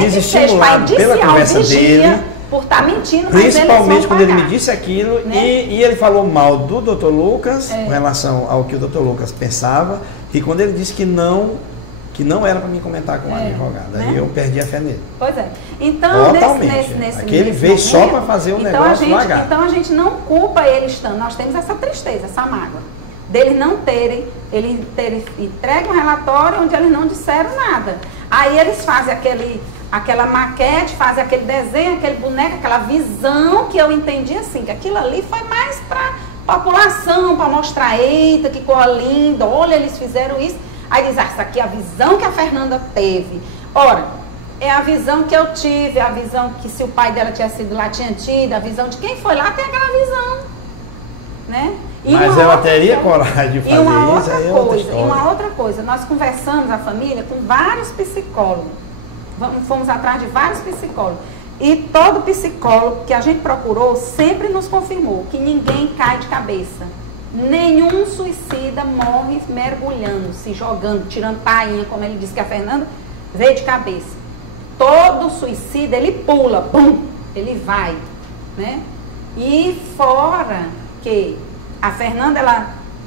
desestimulado pela conversa dele, por estar mentindo, principalmente quando ele me disse aquilo, né? e ele falou mal do Dr. Lucas, com relação ao que o Dr. Lucas pensava, e quando ele disse que não era para mim comentar com o advogado, né? Aí eu perdi a fé nele. Pois é. Então, ele veio só para fazer o negócio vagar. Então a gente não culpa eles tanto, nós temos essa tristeza, essa mágoa, deles não terem entregue um relatório onde eles não disseram nada. Aí eles fazem aquela maquete, fazem aquele desenho, aquele boneco, aquela visão que eu entendi assim, que aquilo ali foi mais para população, para mostrar, eita, que coisa linda, olha, eles fizeram isso. Aí diz, essa aqui é a visão que a Fernanda teve. Ora, é a visão que eu tive, a visão que se o pai dela tinha sido lá, tinha tido, a visão de quem foi lá tem aquela visão, né? Mas ela teria coragem de fazer isso? E uma outra coisa, nós conversamos, a família, com vários psicólogos. Fomos atrás de vários psicólogos. E todo psicólogo que a gente procurou sempre nos confirmou que ninguém cai de cabeça. Nenhum suicida morre mergulhando, se jogando, tirando tainha, como ele disse que a Fernanda veio de cabeça. Todo suicida, ele pula, bum, ele vai, né? E fora que a Fernanda,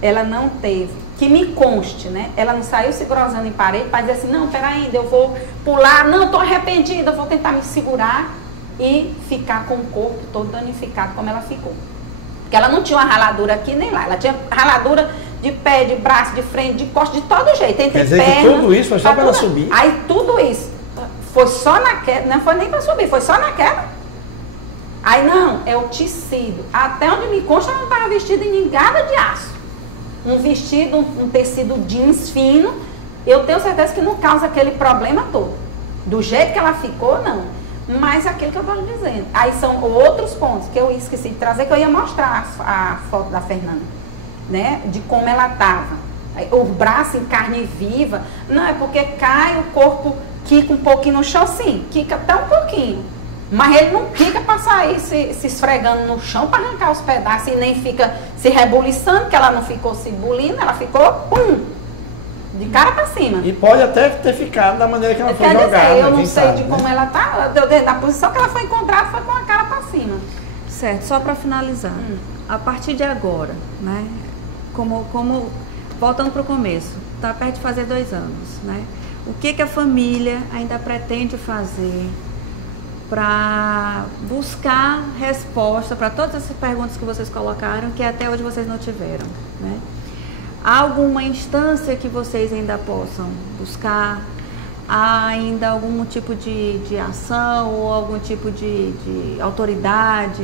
ela não teve que me conste, né? Ela não saiu se grosando em parede para dizer assim, não, peraí, eu vou pular, não, estou arrependida, eu vou tentar me segurar e ficar com o corpo todo danificado como ela ficou. Porque ela não tinha uma raladura aqui nem lá, ela tinha raladura de pé, de braço, de frente, de costa, de todo jeito. Entre Quer dizer perna, que tudo isso foi só para ela subir? Aí tudo isso foi só na queda, não foi nem para subir, foi só na queda. Aí não, é o tecido. Até onde me consta, ela não estava vestida em nada de aço. Um vestido, um tecido jeans fino, eu tenho certeza que não causa aquele problema todo. Do jeito que ela ficou, não. Mas aquilo que eu estou dizendo. Aí são outros pontos que eu esqueci de trazer, que eu ia mostrar a foto da Fernanda, né? De como ela estava. O braço em carne viva. Não, é porque cai o corpo, quica um pouquinho no chão, sim. Quica até um pouquinho. Mas ele não fica para sair se esfregando no chão para arrancar os pedaços e nem fica se rebuliçando, que ela não ficou se bulindo, ela ficou, pum, de cara para cima. E pode até ter ficado da maneira que ela foi Quer jogada. dizer, eu não sei sabe, de como ela tá, da posição que ela foi encontrada foi com a cara para cima. Certo, só para finalizar. A partir de agora, né, voltando para o começo, está perto de fazer 2 anos, né? O que a família ainda pretende fazer para buscar resposta para todas essas perguntas que vocês colocaram, que até hoje vocês não tiveram, né? Há alguma instância que vocês ainda possam buscar? Há ainda algum tipo de ação ou algum tipo de autoridade,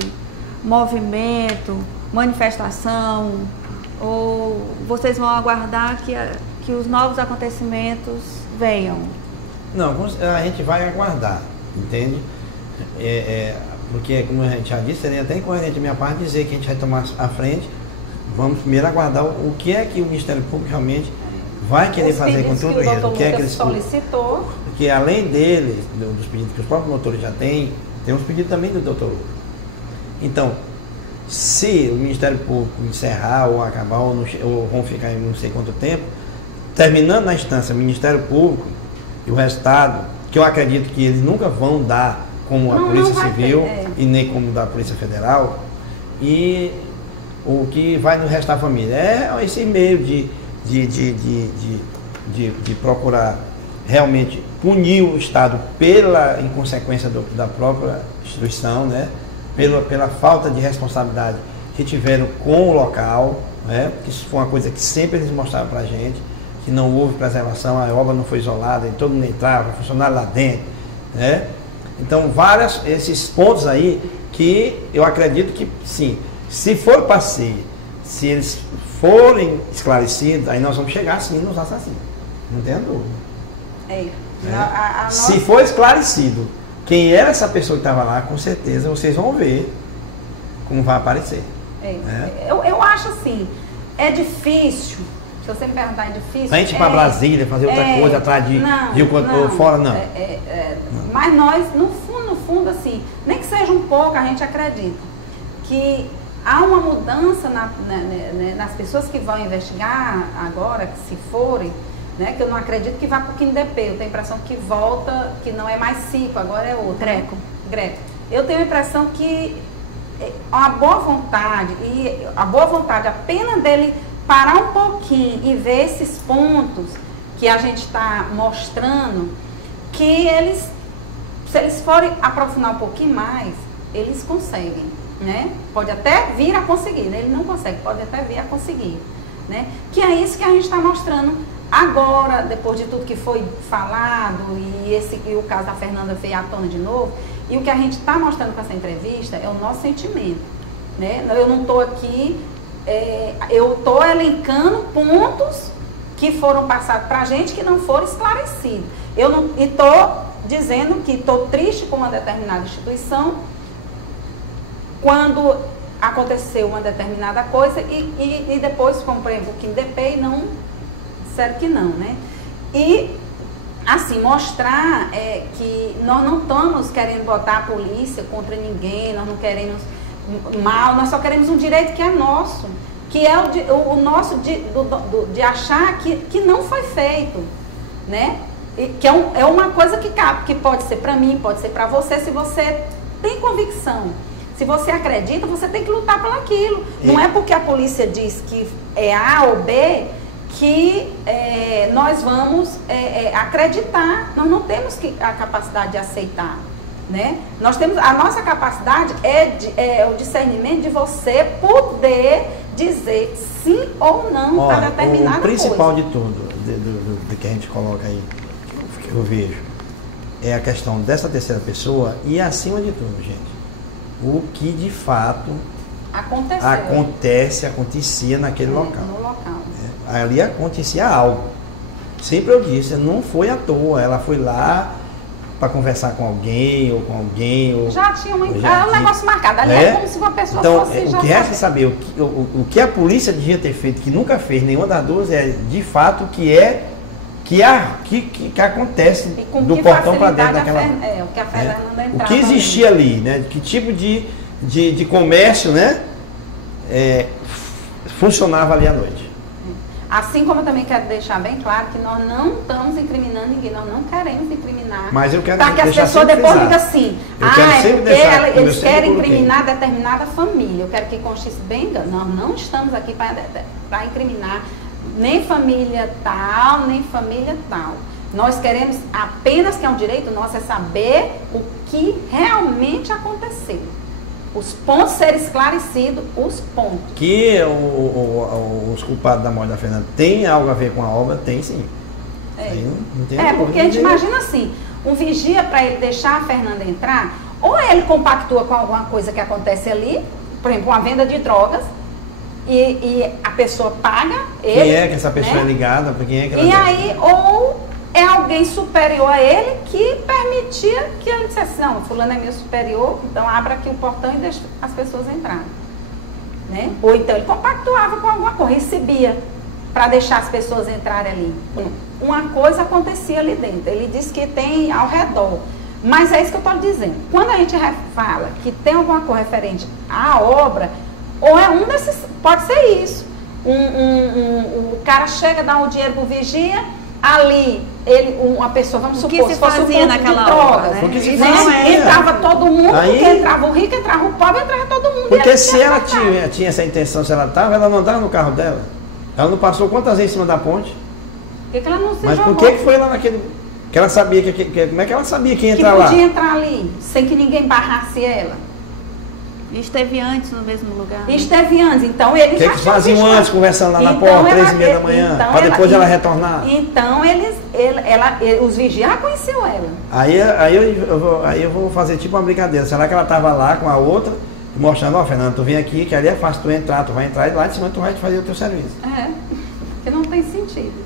movimento, manifestação? Ou vocês vão aguardar que os novos acontecimentos venham? Não, a gente vai aguardar, entende? Porque, como a gente já disse, seria até incoerente da minha parte dizer que a gente vai tomar a frente. Vamos primeiro aguardar o que é que o Ministério Público realmente vai querer fazer com tudo isso. O que é que eles solicitou. Porque além deles, dos pedidos que os próprios motores já têm, tem uns pedidos também do doutor Hugo. Então, se o Ministério Público encerrar ou acabar ou vão ficar em não sei quanto tempo, terminando na instância Ministério Público e o resultado, que eu acredito que eles nunca vão dar como a Polícia Civil e nem como da Polícia Federal, e o que vai nos restar a família é esse meio de procurar realmente punir o Estado pela inconsequência da própria instituição, né? Pela falta de responsabilidade que tiveram com o local, né? Que isso foi uma coisa que sempre eles mostraram para a gente, que não houve preservação, a obra não foi isolada, todo mundo entrava, funcionário lá dentro, né? Então, esses pontos aí que eu acredito que, sim, se for passeio, se eles forem esclarecidos, aí nós vamos chegar, sim, nos assassinos. Não tenha dúvida. Se for esclarecido quem era essa pessoa que estava lá, com certeza vocês vão ver como vai aparecer. Eu acho assim, é difícil. Se você me perguntar, é difícil. A gente ir para Brasília, fazer outra coisa atrás de ou fora, não. Mas nós, no fundo, assim, nem que seja um pouco, a gente acredita que há uma mudança nas pessoas que vão investigar agora, que se forem, né, que eu não acredito que vá para o QINDP. Eu tenho a impressão que volta, que não é mais CICO, agora é outro. Greco. Eu tenho a impressão que a boa vontade apenas dele parar um pouquinho e ver esses pontos que a gente está mostrando, que eles, se eles forem aprofundar um pouquinho mais, eles conseguem, né? Pode até vir a conseguir, né? Ele não consegue, pode até vir a conseguir, né? Que é isso que a gente está mostrando agora, depois de tudo que foi falado e o caso da Fernanda veio à tona de novo. E o que a gente está mostrando com essa entrevista é o nosso sentimento, né? Eu não estou aqui, eu estou elencando pontos que foram passados para a gente que não foram esclarecidos. E estou dizendo que estou triste com uma determinada instituição quando aconteceu uma determinada coisa e depois, como por exemplo, o QINDP, não, sério que não, né? E assim, mostrar que nós não estamos querendo botar a polícia contra ninguém, nós não queremos mal, nós só queremos um direito que é nosso, que é o nosso de achar que não foi feito, né? E que é uma coisa que cabe, que pode ser para mim, pode ser para você, se você tem convicção, se você acredita, você tem que lutar por aquilo. Não é porque a polícia diz que é A ou B que nós vamos acreditar, nós não temos a capacidade de aceitar, né? Nós temos, a nossa capacidade é o discernimento de você poder dizer sim ou não a determinada coisa. O principal de tudo, do que a gente coloca aí, que eu vejo, é a questão dessa terceira pessoa e, acima de tudo, gente, o que de fato acontecia naquele local. No local. Ali acontecia algo. Sempre eu disse, não foi à toa, ela foi lá para conversar com alguém ou com alguém. Ou, já tinha um negócio marcado. Ali é como se uma pessoa fosse. Então, o que resta saber, o que a polícia devia ter feito, que nunca fez, nenhuma das duas, é de fato o que acontece do portão para dentro daquela. O que a Fernanda entrava. O que existia ali, né? Que tipo de comércio, né? Funcionava ali à noite. Assim como eu também quero deixar bem claro que nós não estamos incriminando ninguém, nós não queremos incriminar. Mas eu quero para que as pessoas depois digam assim, porque eles querem incriminar determinada família. Eu quero que conste bem, nós não estamos aqui para incriminar nem família tal, nem família tal. Nós queremos apenas, que é um direito nosso, é saber o que realmente aconteceu. Os pontos serem esclarecidos, os pontos. Que os culpados da morte da Fernanda têm algo a ver com a obra? Tem sim. Aí não tem porque a gente imagina assim, um vigia para ele deixar a Fernanda entrar, ou ele compactua com alguma coisa que acontece ali, por exemplo, uma venda de drogas, e a pessoa paga ele. Quem é que essa pessoa é ligada? Por quem é que ela ou é alguém superior a ele que permitia que ele dissesse, não, fulano é meu superior, então abra aqui o portão e deixa as pessoas entrarem. Né? Ou então ele compactuava com alguma coisa, recebia para deixar as pessoas entrarem ali. Uma coisa acontecia ali dentro, ele disse que tem ao redor. Mas é isso que eu estou dizendo. Quando a gente fala que tem alguma coisa referente à obra, ou é um desses, pode ser isso. O cara chega, dá o dinheiro para o vigia, ali, uma pessoa, vamos supor, se fazia naquela droga, né? Entrava todo mundo, porque entrava o rico, entrava o pobre, entrava todo mundo. Porque se ela tinha essa intenção, se ela estava, ela não andava no carro dela. Ela não passou quantas vezes em cima da ponte? Por que ela não se Mas jogou? por que foi lá naquele... Que ela sabia como é que ela sabia que ia entrar lá? Que podia entrar ali, sem que ninguém barrasse ela. E esteve antes no mesmo lugar. Né? Esteve antes, então eles já tinham faziam antes, conversando lá na porta, 3h30 da manhã, para depois ela retornar. Então os vigias já conheciam ela. Aí eu vou fazer tipo uma brincadeira. Será que ela estava lá com a outra, mostrando, Fernanda, tu vem aqui, que ali é fácil tu entrar, tu vai entrar e lá de cima tu vai fazer o teu serviço. Porque não tem sentido.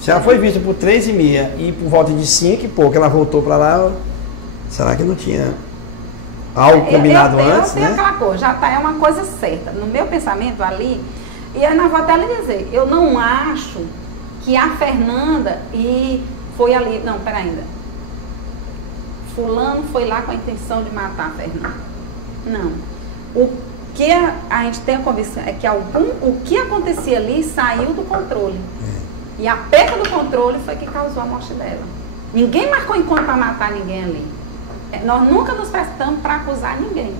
Se ela foi vista por 3h30 e por volta de 5 e pouco ela voltou para lá, será que não tinha algo combinado antes, né? Aquela coisa, já é uma coisa certa. No meu pensamento ali, e eu vou até lhe dizer, eu não acho que a Fernanda foi ali, não, pera ainda. Fulano foi lá com a intenção de matar a Fernanda. Não. O que a gente tem a convicção é que o que acontecia ali saiu do controle. E a perda do controle foi que causou a morte dela. Ninguém marcou encontro para matar ninguém ali. Nós nunca nos prestamos para acusar ninguém.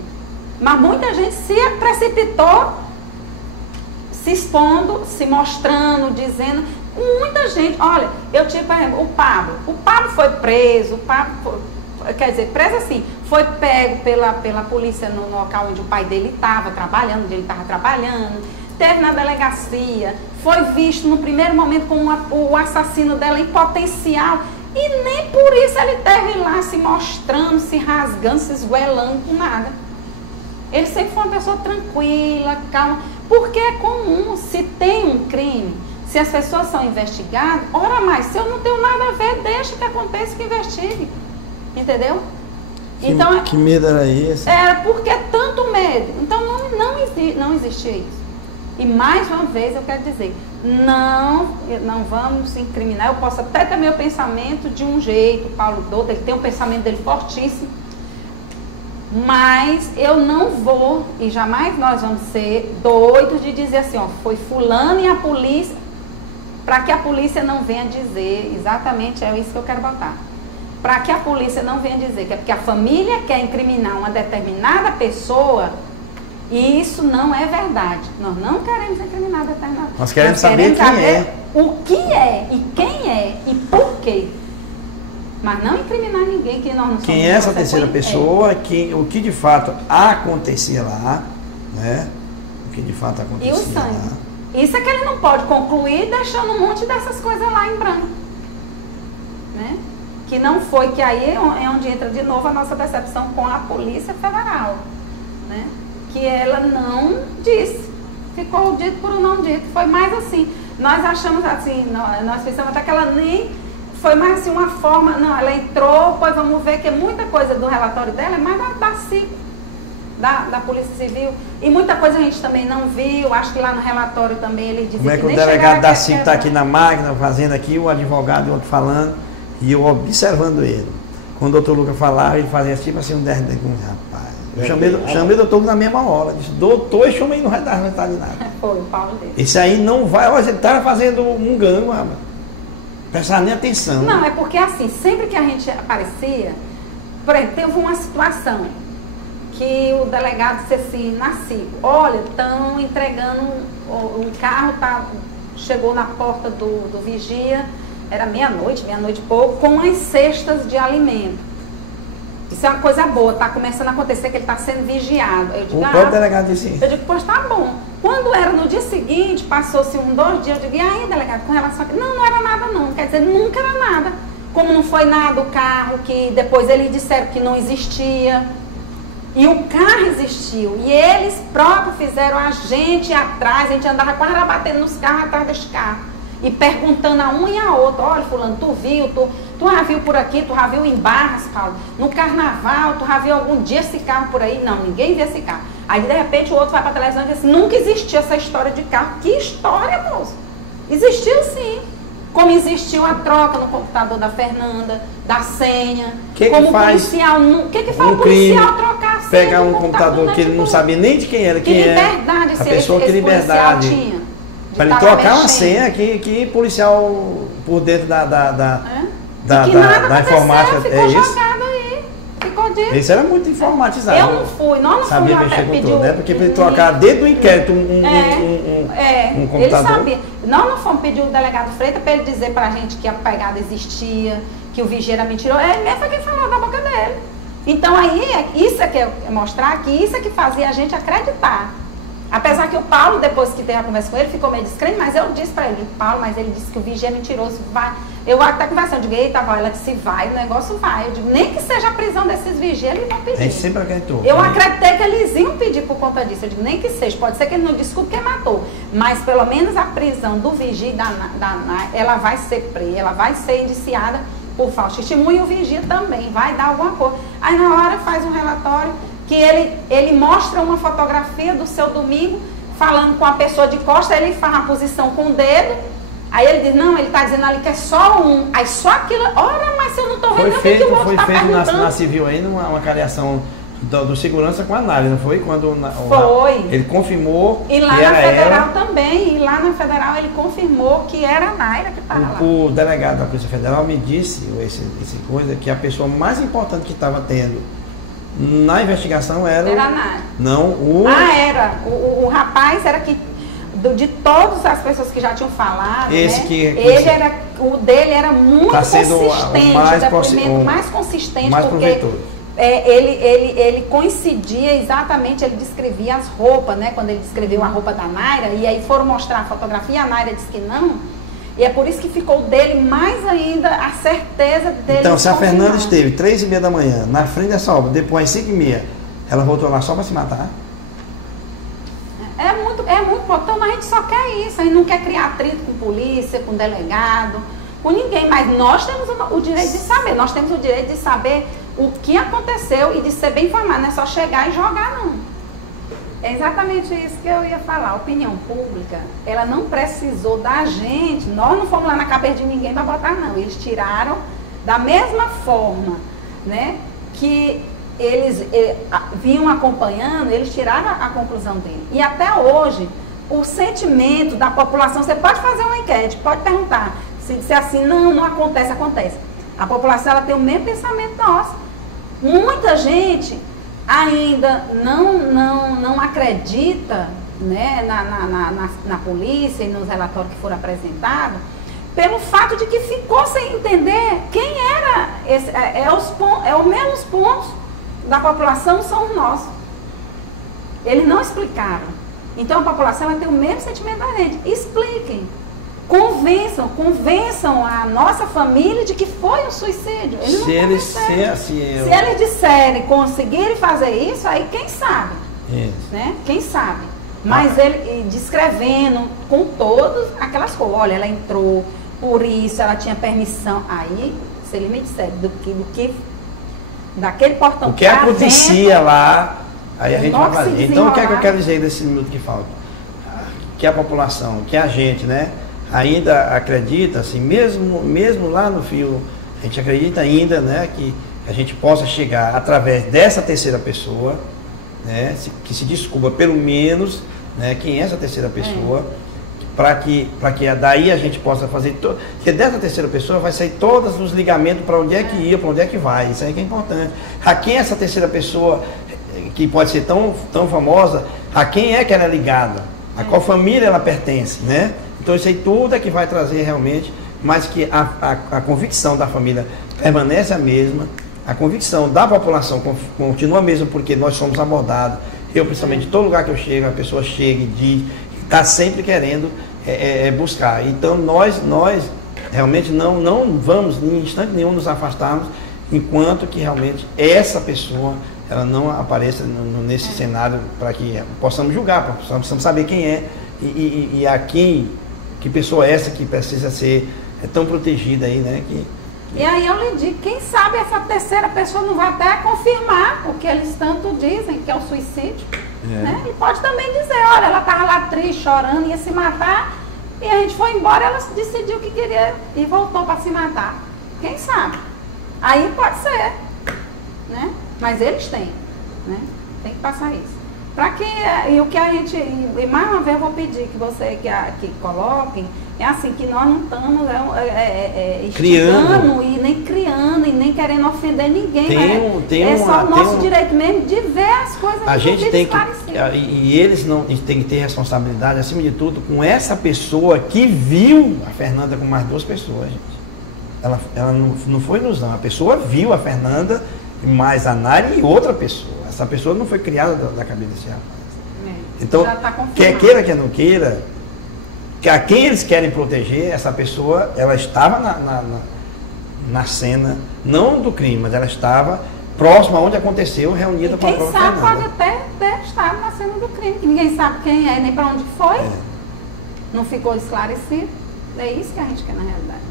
Mas muita gente se precipitou, se expondo, se mostrando, dizendo. Muita gente, olha, eu tive, por exemplo, o Pablo foi preso, quer dizer, preso assim, foi pego pela polícia no local onde o pai dele estava trabalhando, teve na delegacia, foi visto no primeiro momento como o assassino dela em potencial. E nem por isso ele esteve lá se mostrando, se rasgando, se esguelando com nada. Ele sempre foi uma pessoa tranquila, calma. Porque é comum, se tem um crime, se as pessoas são investigadas, ora mais, se eu não tenho nada a ver, deixa que aconteça, que investigue. Entendeu? Então, que medo era esse? Porque é tanto medo. Então não existia isso. E mais uma vez eu quero dizer, não vamos incriminar. Eu posso até ter meu pensamento de um jeito, o Paulo Douto, ele tem um pensamento dele fortíssimo, mas eu não vou, e jamais nós vamos ser doidos de dizer assim, foi fulano e a polícia, para que a polícia não venha dizer, exatamente é isso que eu quero botar, para que a polícia não venha dizer que é porque a família quer incriminar uma determinada pessoa. E isso não é verdade. Nós não queremos incriminar determinado. Nós queremos saber quem é. o que é e quem é e por quê. Mas não incriminar ninguém que nós não somos. Quem é essa terceira pessoa, o que de fato acontecia lá, né? O que de fato acontecia e o sangue. lá. Isso é que ele não pode concluir deixando um monte dessas coisas lá em branco. Né? Que não foi, que aí é onde entra de novo a nossa decepção com a Polícia Federal. Né? Que ela não disse. Ficou dito por um não dito. Foi mais assim. Nós achamos assim, nós pensamos até que ela nem... Foi mais assim uma forma, não, ela entrou, pois vamos ver que muita coisa do relatório dela é mais da CIC, da Polícia Civil. E muita coisa a gente também não viu, acho que lá no relatório também ele dizia como é que nem o delegado da CIC está aqui na máquina, fazendo aqui, o advogado e o outro falando, e eu observando ele. Quando o doutor Lucas falava, ele fazia tipo assim, rapaz. Eu chamei o doutor Lucas na mesma hora, disse, doutor, eu chamei, não vai dar metade de nada. Foi o Paulo dele. Esse aí não vai, olha, ele estava fazendo um gango, rapaz. Prestar nem atenção. Não, é porque assim, sempre que a gente aparecia, por exemplo, teve uma situação que o delegado disse assim, na CIC, olha, estão entregando, o carro chegou na porta do vigia, era meia-noite e pouco, com as cestas de alimento. Isso é uma coisa boa, está começando a acontecer que ele está sendo vigiado. Eu digo, o próprio delegado disse isso. Eu digo, pois tá bom. Quando era no dia seguinte, passou-se 2 dias, eu digo, e aí, delegado, com relação a... Não era nada não, quer dizer, nunca era nada. Como não foi nada o carro, que depois eles disseram que não existia. E o carro existiu. E eles próprios fizeram a gente ir atrás, a gente andava quase batendo nos carros atrás desse carro. E perguntando a um e a outro, olha fulano, tu viu, tu já viu por aqui, tu já viu em Barras, Paulo, no carnaval, tu já viu algum dia esse carro por aí? Não, ninguém viu esse carro. Aí de repente o outro vai para a televisão e diz assim, nunca existiu essa história de carro. Que história, moço? Existiu sim. Como existiu a troca no computador da Fernanda, da senha. Como o policial, o que faz o policial trocar a senha? Pegar um computador que ele não sabia nem de quem era, quem é. Que liberdade a pessoa que liberdade tinha. Para ele trocar uma senha que policial por dentro da informática. Ficou jogado aí. Ficou dito. Isso era muito informatizado. Eu não fui, nós não sabia fomos mexer com tudo, né? Porque para ele trocar dentro do inquérito um computador. Ele sabia. Nós não fomos pedir o delegado Freitas para ele dizer para a gente que a pegada existia, que o vigia era mentiroso. Ele mesmo foi quem falou da boca dele. Então aí, isso é que é mostrar que isso é que fazia a gente acreditar. Apesar que o Paulo, depois que teve a conversa com ele, ficou meio descrente, mas eu disse pra ele, Paulo, mas ele disse que o vigia é mentiroso, vai. Eu até conversando, eu digo, eita, ela disse, vai, o negócio vai. Eu digo, nem que seja a prisão desses vigias, eles vão pedir. A gente sempre acreditou. Eu acreditei que eles iam pedir por conta disso. Eu digo, nem que seja, pode ser que ele não desculpe quem matou, mas pelo menos a prisão do vigia ela vai ser presa, ela vai ser indiciada por falso testemunho e o vigia também vai dar alguma coisa. Aí na hora faz um relatório que ele mostra uma fotografia do seu domingo, falando com a pessoa de costas, ele faz a posição com o dedo, aí ele diz, não, ele está dizendo ali que é só um, aí só aquilo, ora, mas se eu não estou vendo, o que o outro está perguntando? Foi feito na civil ainda uma cariação do segurança com a análise, não foi? Foi. Ele confirmou e lá que na era Federal ela. Também, e lá na Federal ele confirmou que era a Naira que estava lá. O delegado da Polícia Federal me disse, esse coisa, que a pessoa mais importante que estava tendo na investigação era a Naira. Não, era. O rapaz era que, de todas as pessoas que já tinham falado, esse né? que o dele era muito consistente, mais depoimento mais consistente, mais porque ele coincidia exatamente, ele descrevia as roupas, né? Quando ele descreveu a roupa da Naira, e aí foram mostrar a fotografia, e a Naira disse que não. E é por isso que ficou dele mais ainda a certeza dele. Então, se a Fernanda esteve 3h30 da manhã na frente dessa obra, depois às 5h30, ela voltou lá só para se matar? É muito importante, mas a gente só quer isso, a gente não quer criar atrito com polícia, com delegado, com ninguém, mas nós temos o direito de saber, nós temos o direito de saber o que aconteceu e de ser bem informado, não é só chegar e jogar não. É exatamente isso que eu ia falar. A opinião pública, ela não precisou da gente, nós não fomos lá na cabeça de ninguém para botar não, eles tiraram da mesma forma, né, que eles vinham acompanhando, eles tiraram a conclusão dele. E até hoje, o sentimento da população, você pode fazer uma enquete, pode perguntar, se disser assim, não acontece, acontece. A população, ela tem o mesmo pensamento nosso. Muita gente ainda não acredita né, na polícia e nos relatórios que foram apresentados, pelo fato de que ficou sem entender quem era esse, os mesmos pontos da população são os nossos. Eles não explicaram. Então a população vai ter o mesmo sentimento da gente. Expliquem. Convençam a nossa família de que foi um suicídio. Eles se eles disserem, conseguirem fazer isso, aí quem sabe? Né? Quem sabe? Mas ele descrevendo com todas aquelas coisas. Olha, ela entrou, por isso ela tinha permissão. Aí, se ele me disser daquele portão o que acontecia dentro, lá, aí a gente vai fazer. Então o que é que eu quero dizer desse minuto que falta? Que a população, que a gente, né, ainda acredita, assim, mesmo lá no fio, a gente acredita ainda, né, que a gente possa chegar através dessa terceira pessoa, né, que se descubra pelo menos, né, quem é essa terceira pessoa, para que daí a gente possa fazer, porque dessa terceira pessoa vai sair todos os ligamentos para onde é que ia, para onde é que vai, isso aí que é importante. A quem essa terceira pessoa, que pode ser tão famosa, a quem é que ela é ligada, a qual família ela pertence, né? Então isso aí tudo é que vai trazer realmente, mas que a convicção da família permanece a mesma, a convicção da população continua a mesma, porque nós somos abordados. Eu, principalmente, em todo lugar que eu chego, a pessoa chega e diz, está sempre querendo buscar. Então nós realmente não vamos em instante nenhum nos afastarmos, enquanto que realmente essa pessoa ela não apareça nesse cenário, para que possamos julgar, possamos saber quem é e a que pessoa é essa que precisa ser tão protegida aí, né? E aí eu lhe digo, quem sabe essa terceira pessoa não vai até confirmar o que eles tanto dizem, que é o suicídio. Né? Ele pode também dizer, olha, ela estava lá triste, chorando, ia se matar, e a gente foi embora, ela decidiu que queria e voltou para se matar. Quem sabe? Aí pode ser, né? Mas eles têm, né? Tem que passar isso. Para que, e o que a gente, e mais uma vez eu vou pedir que você que coloquem, é assim, que nós não estamos instigando e nem criando e nem querendo ofender ninguém. É só o nosso direito mesmo de ver as coisas. A gente tem que, e eles não têm que ter responsabilidade, acima de tudo, com essa pessoa que viu a Fernanda com mais duas pessoas, gente. Ela não foi ilusão, a pessoa viu a Fernanda mais a Nari e outra pessoa. Essa pessoa não foi criada da cabeça desse rapaz. Então, quer queira, quer não queira, a quem eles querem proteger, essa pessoa, ela estava na cena, não do crime, mas ela estava próxima aonde aconteceu, reunida com a própria Fernanda. Quem sabe pode até ter estado na cena do crime, que ninguém sabe quem é, nem para onde foi, não ficou esclarecido. É isso que a gente quer na realidade.